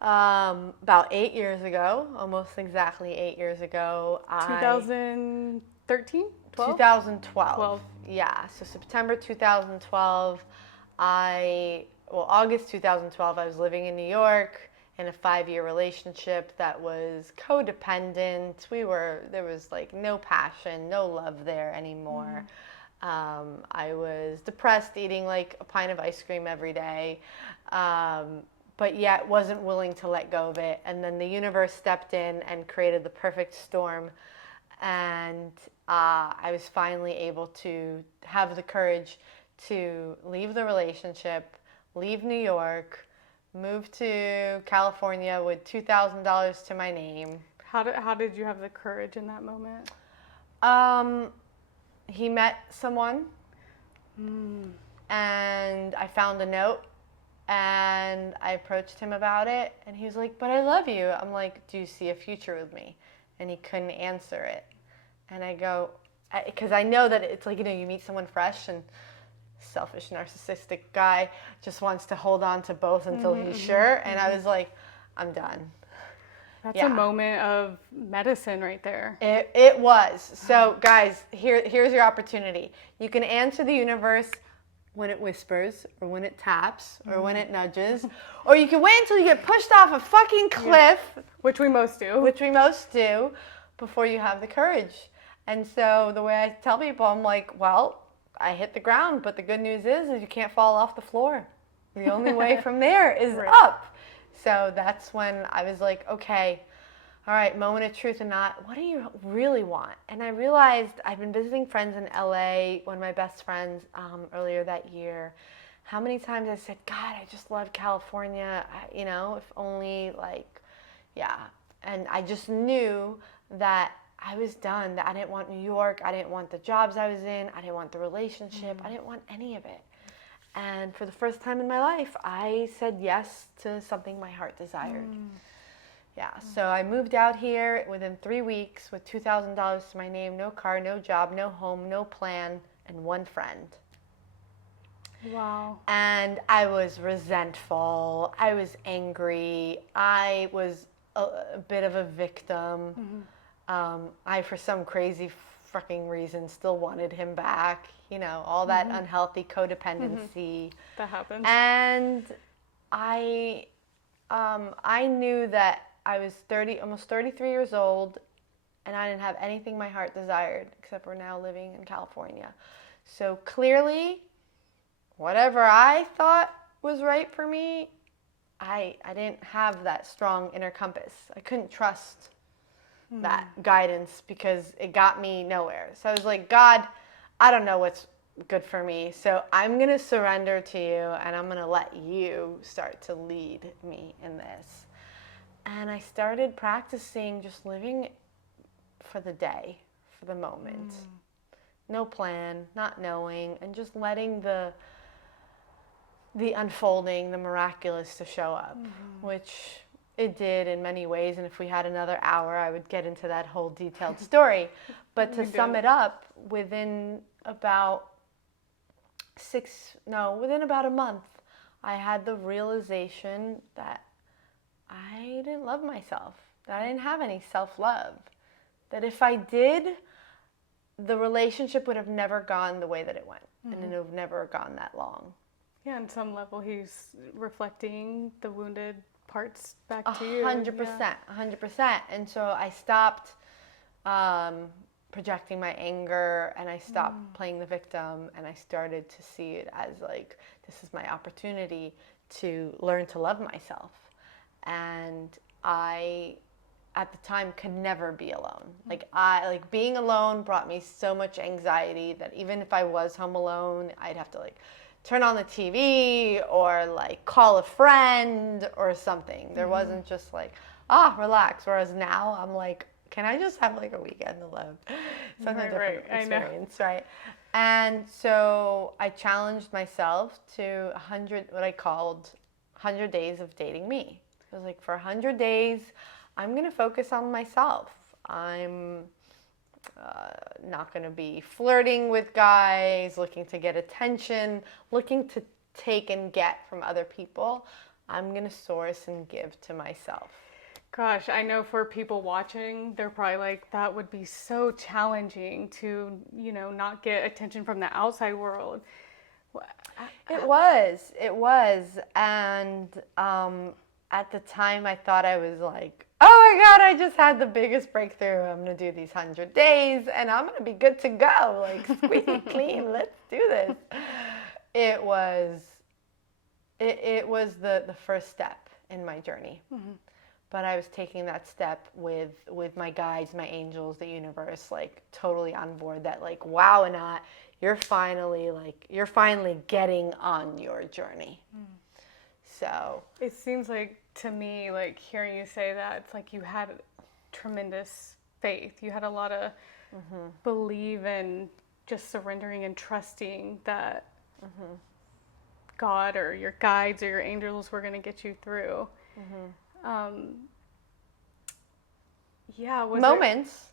about 8 years ago, almost exactly 8 years ago. 2013? 2012. Yeah, so September 2012, August 2012, I was living in New York in a 5-year relationship that was codependent. There was like no passion, no love there anymore. I was depressed, eating like a pint of ice cream every day, but yet wasn't willing to let go of it. And then the universe stepped in and created the perfect storm. And I was finally able to have the courage to leave the relationship, leave New York, move to California with $2,000 to my name. How did you have the courage in that moment? He met someone, and I found a note, and I approached him about it, and he was like, "But I love you." I'm like, "Do you see a future with me?" And he couldn't answer it. And I go, because I know that it's like, you meet someone fresh, and selfish, narcissistic guy just wants to hold on to both until he's sure. And I was like, I'm done. That's a moment of medicine right there. It was. So guys, here's your opportunity. You can answer the universe when it whispers, or when it taps, or when it nudges, or you can wait until you get pushed off a fucking cliff, which we most do, before you have the courage. And so the way I tell people, I'm like, well, I hit the ground, but the good news is you can't fall off the floor. The only way from there is up. So that's when I was like, okay, all right, moment of truth. And not, what do you really want? And I realized I'd been visiting friends in LA, one of my best friends, earlier that year. How many times I said, God, I just love California, if only and I just knew that I was done, that I didn't want New York, I didn't want the jobs I was in, I didn't want the relationship, I didn't want any of it. And for the first time in my life, I said yes to something my heart desired. So I moved out here within 3 weeks with $2,000 to my name, no car, no job, no home, no plan, and one friend. Wow. And I was resentful, I was angry, I was a bit of a victim. I, for some crazy fucking reason, still wanted him back. All that unhealthy codependency. That happens. And I knew that I was almost 33 years old, and I didn't have anything my heart desired, except we're now living in California. So clearly, whatever I thought was right for me, I didn't have that strong inner compass. I couldn't trust that guidance because it got me nowhere. So I was like, God, I don't know what's good for me. So I'm going to surrender to you, and I'm going to let you start to lead me in this. And I started practicing just living for the day, for the moment. No plan, not knowing, and just letting the unfolding, the miraculous to show up, which it did in many ways. And if we had another hour, I would get into that whole detailed story. But to sum it up, within about a month, I had the realization that I didn't love myself, that I didn't have any self-love, that if I did, the relationship would have never gone the way that it went, and it would have never gone that long. Yeah, on some level, he's reflecting the wounded parts back to you. 100%. And so I stopped projecting my anger, and I stopped playing the victim, and I started to see it as like, this is my opportunity to learn to love myself. And I, at the time, could never be alone. Like being alone brought me so much anxiety that even if I was home alone, I'd have to turn on the TV or call a friend or something. There wasn't just relax. Whereas now I'm like, can I just have a weekend alone? It's a different experience, right? And so I challenged myself to 100, what I called 100 days of dating me. I was like, for 100 days, I'm going to focus on myself. I'm not going to be flirting with guys, looking to get attention, looking to take and get from other people. I'm going to source and give to myself. Gosh, I know for people watching, they're probably like, that would be so challenging to, not get attention from the outside world. It was. And at the time, I thought I was like, oh my God, I just had the biggest breakthrough. I'm going to do these 100 days and I'm going to be good to go. Squeaky clean, let's do this. It was the first step in my journey. but I was taking that step with my guides, my angels, the universe, like totally on board that like, wow, Anat, you're finally getting on your journey. So it seems like to me, like hearing you say that, it's like you had tremendous faith. You had a lot of believe and just surrendering and trusting that God or your guides or your angels were going to get you through. Yeah, was moments.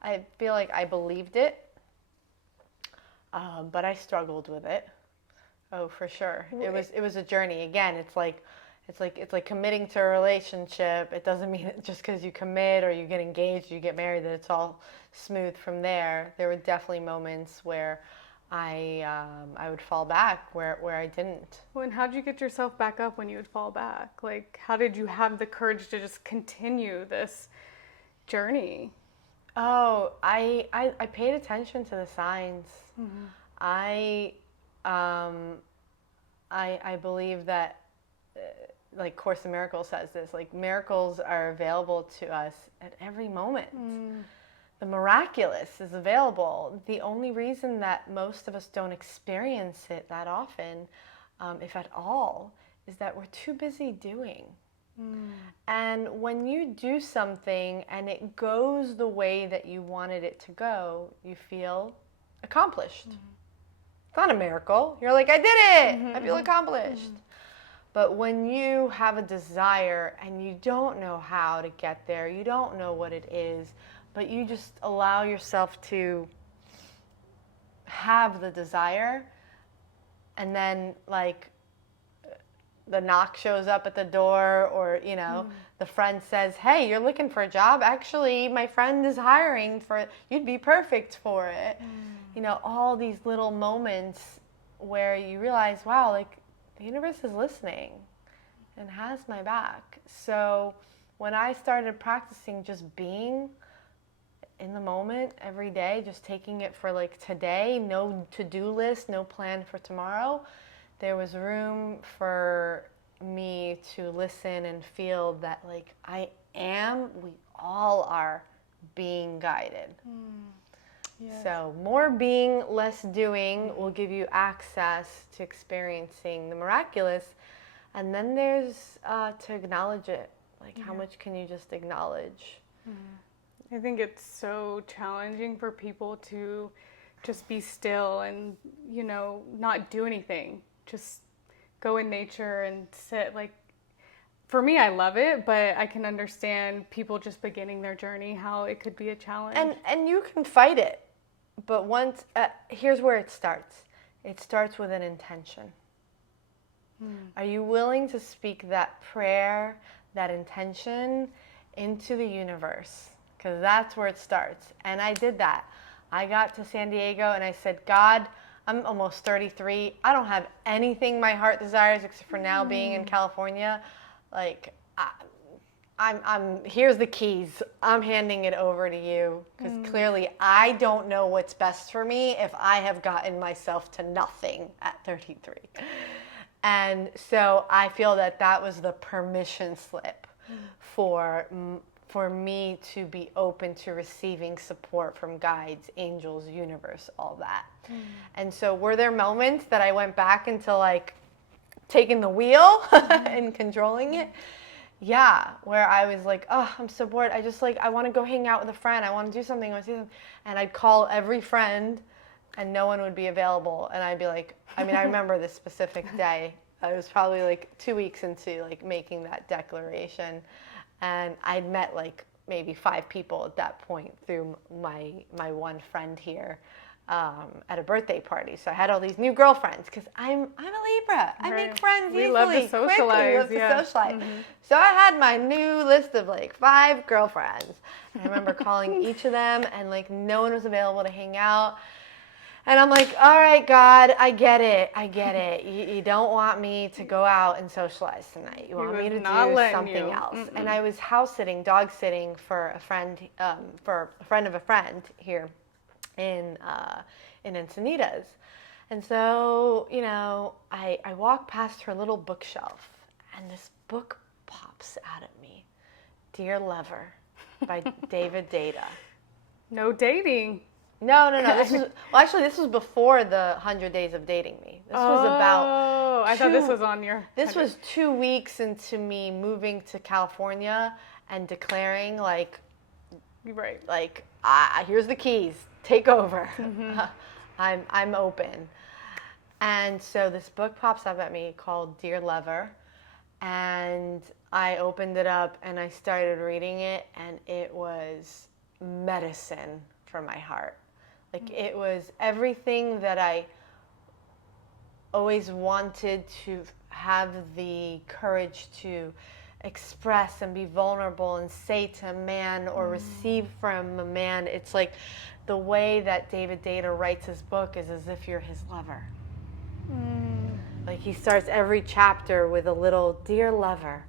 I feel like I believed it, but I struggled with it. Oh, for sure. It was a journey. Again, it's like committing to a relationship. It doesn't mean just because you commit or you get engaged, you get married, that it's all smooth from there. There were definitely moments where I would fall back where I didn't. Well, and how did you get yourself back up when you would fall back? Like, how did you have the courage to just continue this journey? Oh, I paid attention to the signs. I believe that, like Course in Miracles says this, like miracles are available to us at every moment. The miraculous is available. The only reason that most of us don't experience it that often, if at all, is that we're too busy doing. And when you do something and it goes the way that you wanted it to go, you feel accomplished. It's not a miracle. You're like, I did it. I feel accomplished. But when you have a desire and you don't know how to get there, you don't know what it is, but you just allow yourself to have the desire, and then like the knock shows up at the door, or the friend says, hey, you're looking for a job? Actually, my friend is hiring for it. You'd be perfect for it. All these little moments where you realize, wow, like the universe is listening and has my back. So when I started practicing just being in the moment every day, just taking it for like today, no to-do list, no plan for tomorrow, there was room for me to listen and feel that like we all are being guided. Yes. So more being, less doing will give you access to experiencing the miraculous. And then there's to acknowledge it. Like how much can you just acknowledge? I think it's so challenging for people to just be still and, not do anything. Just go in nature and sit. Like, for me, I love it, but I can understand people just beginning their journey, how it could be a challenge. And you can fight it. But once, here's where it starts. It starts with an intention. Are you willing to speak that prayer, that intention into the universe? Because that's where it starts. And I did that. I got to San Diego and I said, God, I'm almost 33. I don't have anything my heart desires except for now being in California. Like, I'm here's the keys. I'm handing it over to you because clearly I don't know what's best for me if I have gotten myself to nothing at 33. And so I feel that was the permission slip for me to be open to receiving support from guides, angels, universe, all that. And so were there moments that I went back into like taking the wheel and controlling it? Yeah, where I was like, oh, I'm so bored. I want to go hang out with a friend. I want to do something. And I'd call every friend and no one would be available. And I'd be like, I remember this specific day. I was probably like 2 weeks into like making that declaration. And I'd met like maybe 5 people at that point through my one friend here at a birthday party. So I had all these new girlfriends because I'm a Libra. I make friends easily. We love to socialize. Quickly, love to socialize. So I had my new list of like 5 girlfriends. And I remember calling each of them and like no one was available to hang out. And I'm like, all right, God, I get it. You don't want me to go out and socialize tonight. You want me to do something else. And I was house sitting, dog sitting for a friend of a friend here in Encinitas. And so, I walked past her little bookshelf and this book pops out at me. Dear Lover by David Data. No dating. No. This was before the 100 Days of Dating Me. This was about... Oh, I thought this was on your... This was 2 weeks into me moving to California and declaring, like, Right. like, here's the keys. Take over. Mm-hmm. I'm open. And so this book pops up at me called Dear Lover. And I opened it up and I started reading it, and it was medicine for my heart. Like, it was everything that I always wanted to have the courage to express and be vulnerable and say to a man or receive from a man. It's like the way that David Data writes his book is as if you're his lover. Like, he starts every chapter with a little Dear Lover.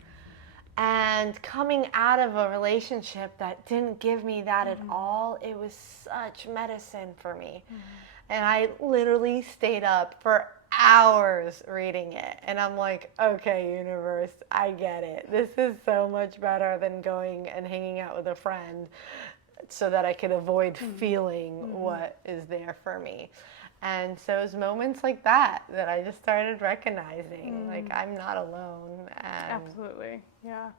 And coming out of a relationship that didn't give me that at all, it was such medicine for me. And I literally stayed up for hours reading it. And I'm like, okay, universe, I get it. This is so much better than going and hanging out with a friend so that I could avoid feeling what is there for me. And so it was moments like that I just started recognizing, like, I'm not alone. And absolutely, yeah.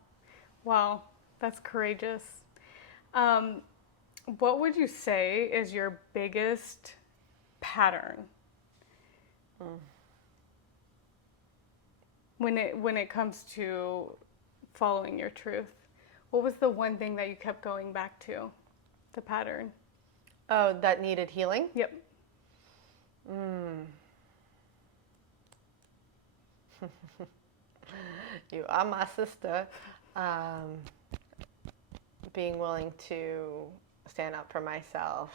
Wow, that's courageous. What would you say is your biggest pattern when it comes to following your truth? What was the one thing that you kept going back to, the pattern? Oh, that needed healing? Yep. You are my sister. Being willing to stand up for myself,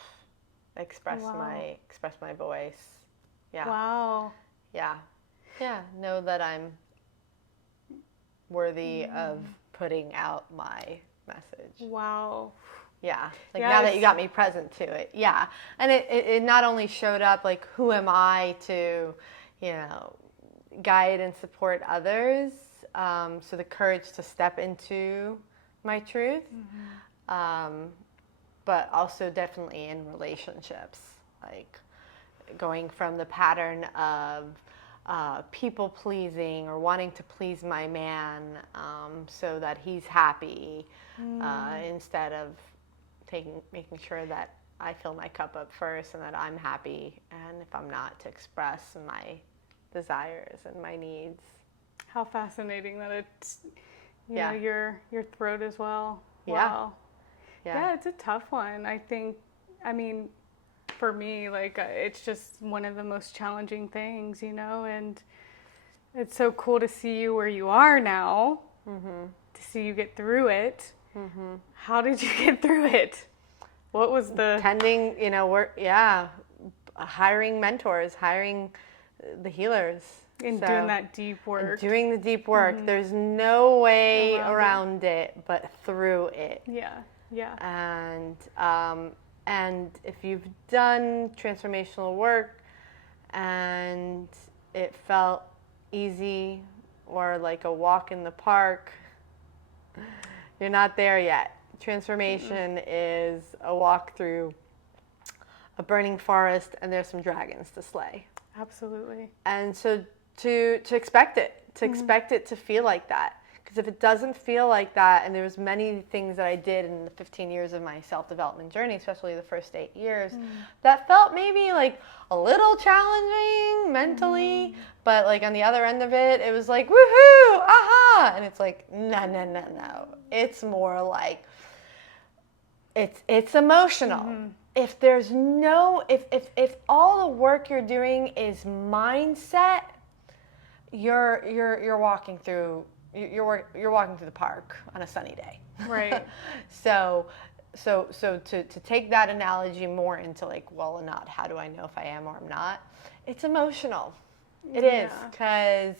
express my voice. Yeah. Wow. Yeah. Know that I'm worthy of putting out my message. Wow. Yeah. Like, now that you got me present to it. Yeah. And it not only showed up, like, who am I to, guide and support others. So the courage to step into my truth. But also definitely in relationships. Like, going from the pattern of people pleasing or wanting to please my man so that he's happy instead of making sure that I fill my cup up first and that I'm happy, and if I'm not, to express my desires and my needs. How fascinating that it's your throat as well. Wow. Yeah, it's a tough one. For me, like, it's just one of the most challenging things, and it's so cool to see you where you are now, to see you get through it. How did you get through it? What was the... hiring mentors, hiring the healers. And doing that deep work. Doing the deep work. There's no way around it but through it. Yeah. And if you've done transformational work and it felt easy or like a walk in the park, you're not there yet. Transformation is a walk through a burning forest, and there's some dragons to slay. Absolutely. And so to expect it, expect it to feel like that. Because if it doesn't feel like that, and there was many things that I did in the 15 years of my self-development journey, especially the first 8 years, that felt maybe like a little challenging mentally, but like on the other end of it, it was like, woohoo, aha! And it's like, no. It's more like, it's emotional. If there's if all the work you're doing is mindset, you're walking through the park on a sunny day. Right. So to take that analogy more into like, well, Anat, how do I know if I am or I'm not? It's emotional. It is, because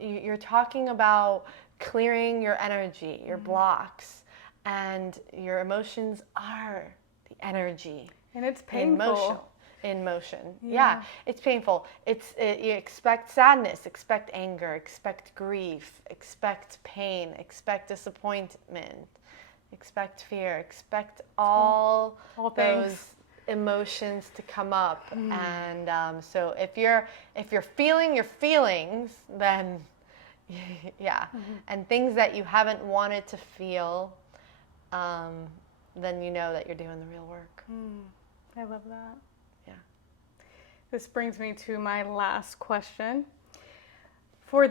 you're talking about clearing your energy, your blocks, and your emotions are the energy. And it's painful. in motion. Yeah, it's painful. You expect sadness, expect anger, expect grief, expect pain, expect disappointment, expect fear, expect all those emotions to come up. And so if you're feeling your feelings, then and things that you haven't wanted to feel, then you know that you're doing the real work. I love that. Yeah. This brings me to my last question. For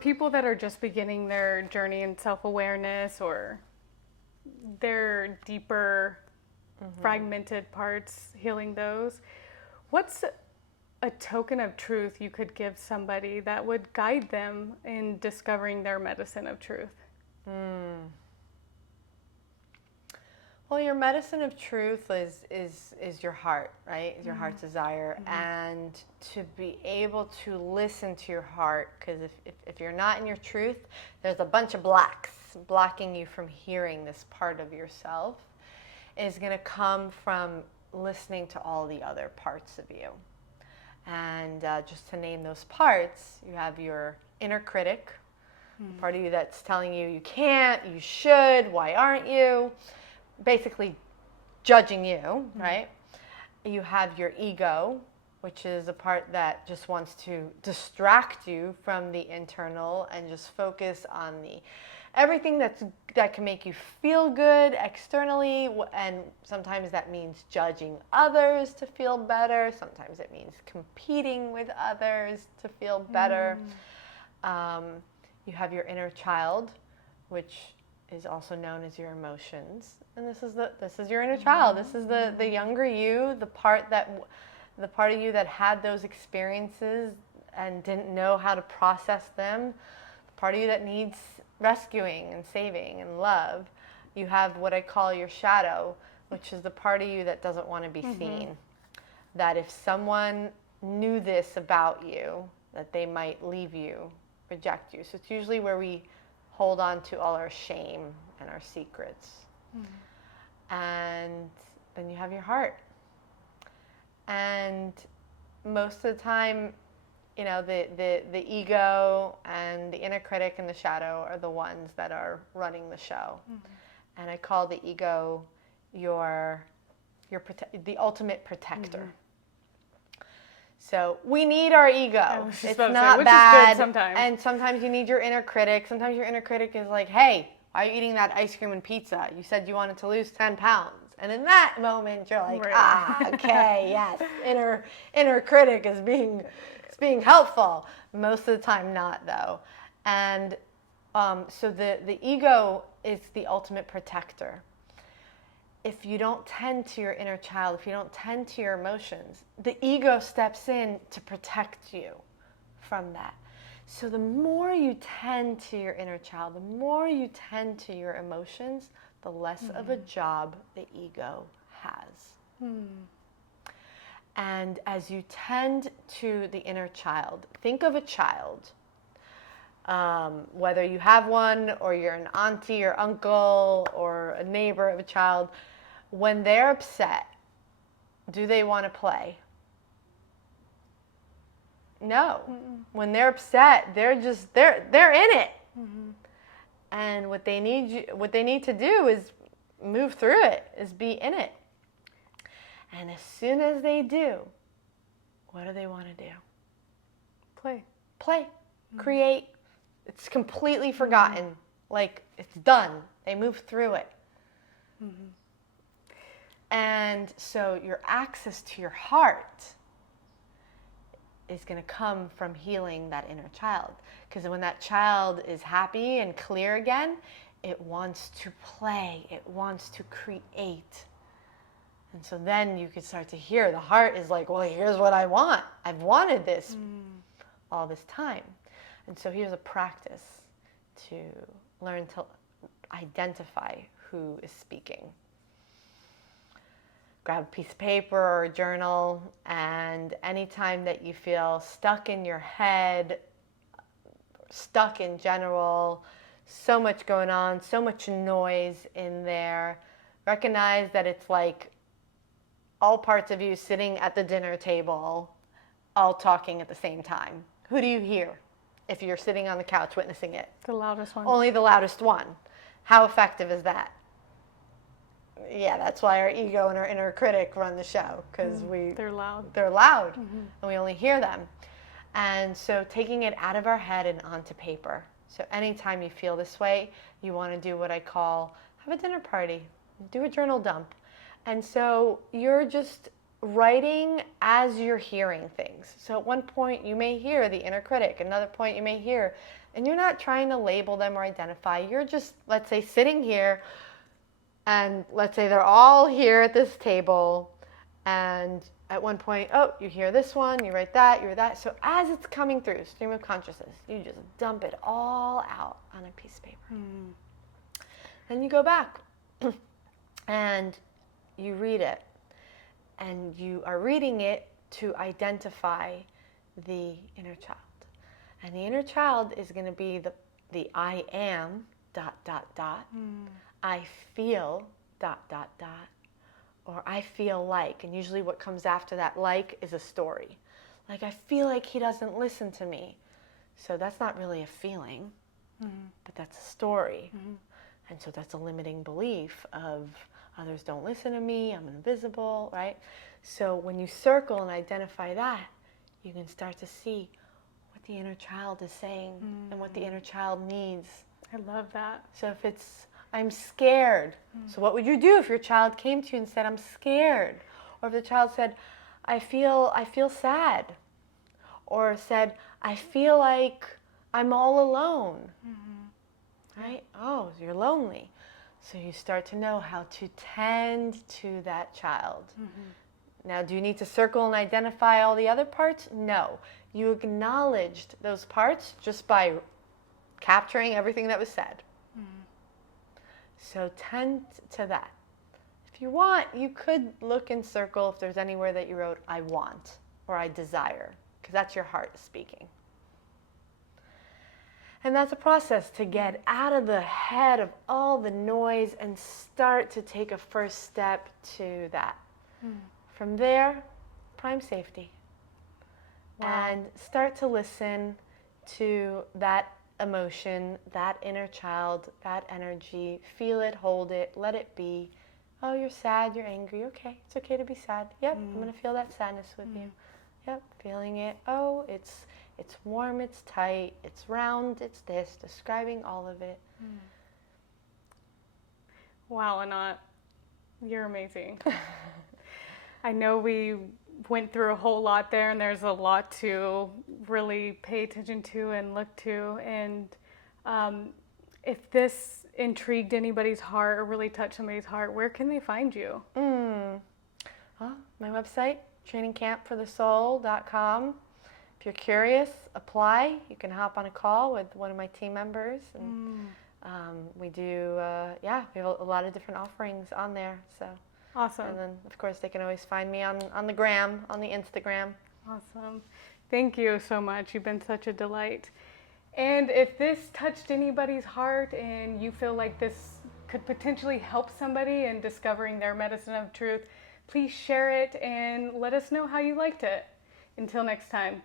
people that are just beginning their journey in self-awareness or their deeper fragmented parts, healing those, what's a token of truth you could give somebody that would guide them in discovering their medicine of truth? Well, your medicine of truth is your heart, right? Is your heart's desire. And to be able to listen to your heart, because if you're not in your truth, there's a bunch of blocking you from hearing this part of yourself, is going to come from listening to all the other parts of you. And just to name those parts, you have your inner critic, the part of you that's telling you can't, you should, why aren't you? Basically judging you, right? You have your ego, which is a part that just wants to distract you from the internal and just focus on the everything that can make you feel good externally, and sometimes that means judging others to feel better. Sometimes it means competing with others to feel better. You have your inner child, which is also known as your emotions, and this is your inner child. This is the younger you, the part of you that had those experiences and didn't know how to process them, the part of you that needs rescuing and saving and love. You have what I call your shadow, which is the part of you that doesn't want to be seen. That if someone knew this about you, that they might leave you, reject you. So it's usually where we hold on to all our shame and our secrets. And then you have your heart. And most of the time, you know, the ego and the inner critic and the shadow are the ones that are running the show. And I call the ego the ultimate protector. So we need our ego. It's not bad. Is good sometimes. And sometimes you need your inner critic. Sometimes your inner critic is like, hey, why are you eating that ice cream and pizza? You said you wanted to lose 10 pounds. And in that moment, you're like, okay, yes. Inner critic is being helpful. Most of the time not, though. And so the ego is the ultimate protector. If you don't tend to your inner child, if you don't tend to your emotions, the ego steps in to protect you from that. So the more you tend to your inner child, the more you tend to your emotions, the less of a job the ego has. And as you tend to the inner child, think of a child, whether you have one or you're an auntie or uncle or a neighbor of a child. When they're upset, do they want to play? No. When they're upset, they're in it. And what they need to do is move through it, is be in it. And as soon as they do, what do they want to do? Play. Create. It's completely forgotten. Like, it's done. They move through it. And so your access to your heart is going to come from healing that inner child. Because when that child is happy and clear again, it wants to play. It wants to create. And so then you can start to hear the heart is like, well, here's what I want. I've wanted this all this time. And so here's a practice to learn to identify who is speaking. Grab a piece of paper or a journal, and anytime that you feel stuck in your head, stuck in general, so much going on, so much noise in there, recognize that it's like all parts of you sitting at the dinner table, all talking at the same time. Who do you hear if you're sitting on the couch witnessing it? The loudest one. Only the loudest one. How effective is that? Yeah, that's why our ego and our inner critic run the show, because they're loud. They're loud, and we only hear them. And so taking it out of our head and onto paper. So anytime you feel this way, you want to do what I call have a dinner party, do a journal dump. And so you're just writing as you're hearing things. So at one point you may hear the inner critic, another point you may hear, and you're not trying to label them or identify. You're just, let's say, sitting here, and let's say they're all here at this table, and at one point, oh, you hear this one, you write that, you write that. So as it's coming through, stream of consciousness, you just dump it all out on a piece of paper. Then you go back and you read it. And you are reading it to identify the inner child. And the inner child is going to be the I am ... I feel ... or I feel like. And usually what comes after that like is a story. Like, I feel like he doesn't listen to me. So that's not really a feeling, but that's a story. And so that's a limiting belief of others don't listen to me, I'm invisible, right? So when you circle and identify that, you can start to see what the inner child is saying and what the inner child needs. I love that. So if it's, I'm scared. So what would you do if your child came to you and said, I'm scared? Or if the child said, I feel sad. Or said, I feel like I'm all alone. Right? Oh, you're lonely. So you start to know how to tend to that child. Now, do you need to circle and identify all the other parts? No. You acknowledged those parts just by capturing everything that was said. So tend to that. If you want, you could look and circle if there's anywhere that you wrote, I want, or I desire, because that's your heart speaking. And that's a process to get out of the head of all the noise and start to take a first step to that. From there, prime safety. Wow. And start to listen to that emotion, that inner child, that energy. Feel it, hold it, let it be. Oh, you're sad, you're angry. Okay, it's okay to be sad. Yep, I'm going to feel that sadness with you. Yep, feeling it. Oh, it's warm, it's tight, it's round, it's this, describing all of it. Wow, Anat, you're amazing. I know we went through a whole lot there, and there's a lot to really pay attention to and look to. And if this intrigued anybody's heart or really touched somebody's heart, where can they find you? Well, my website, trainingcampforthesoul.com. If you're curious, apply. You can hop on a call with one of my team members. And, we do, we have a lot of different offerings on there. So awesome. And then, of course, they can always find me on the gram, on the Instagram. Awesome. Thank you so much. You've been such a delight. And if this touched anybody's heart and you feel like this could potentially help somebody in discovering their medicine of truth, please share it and let us know how you liked it. Until next time.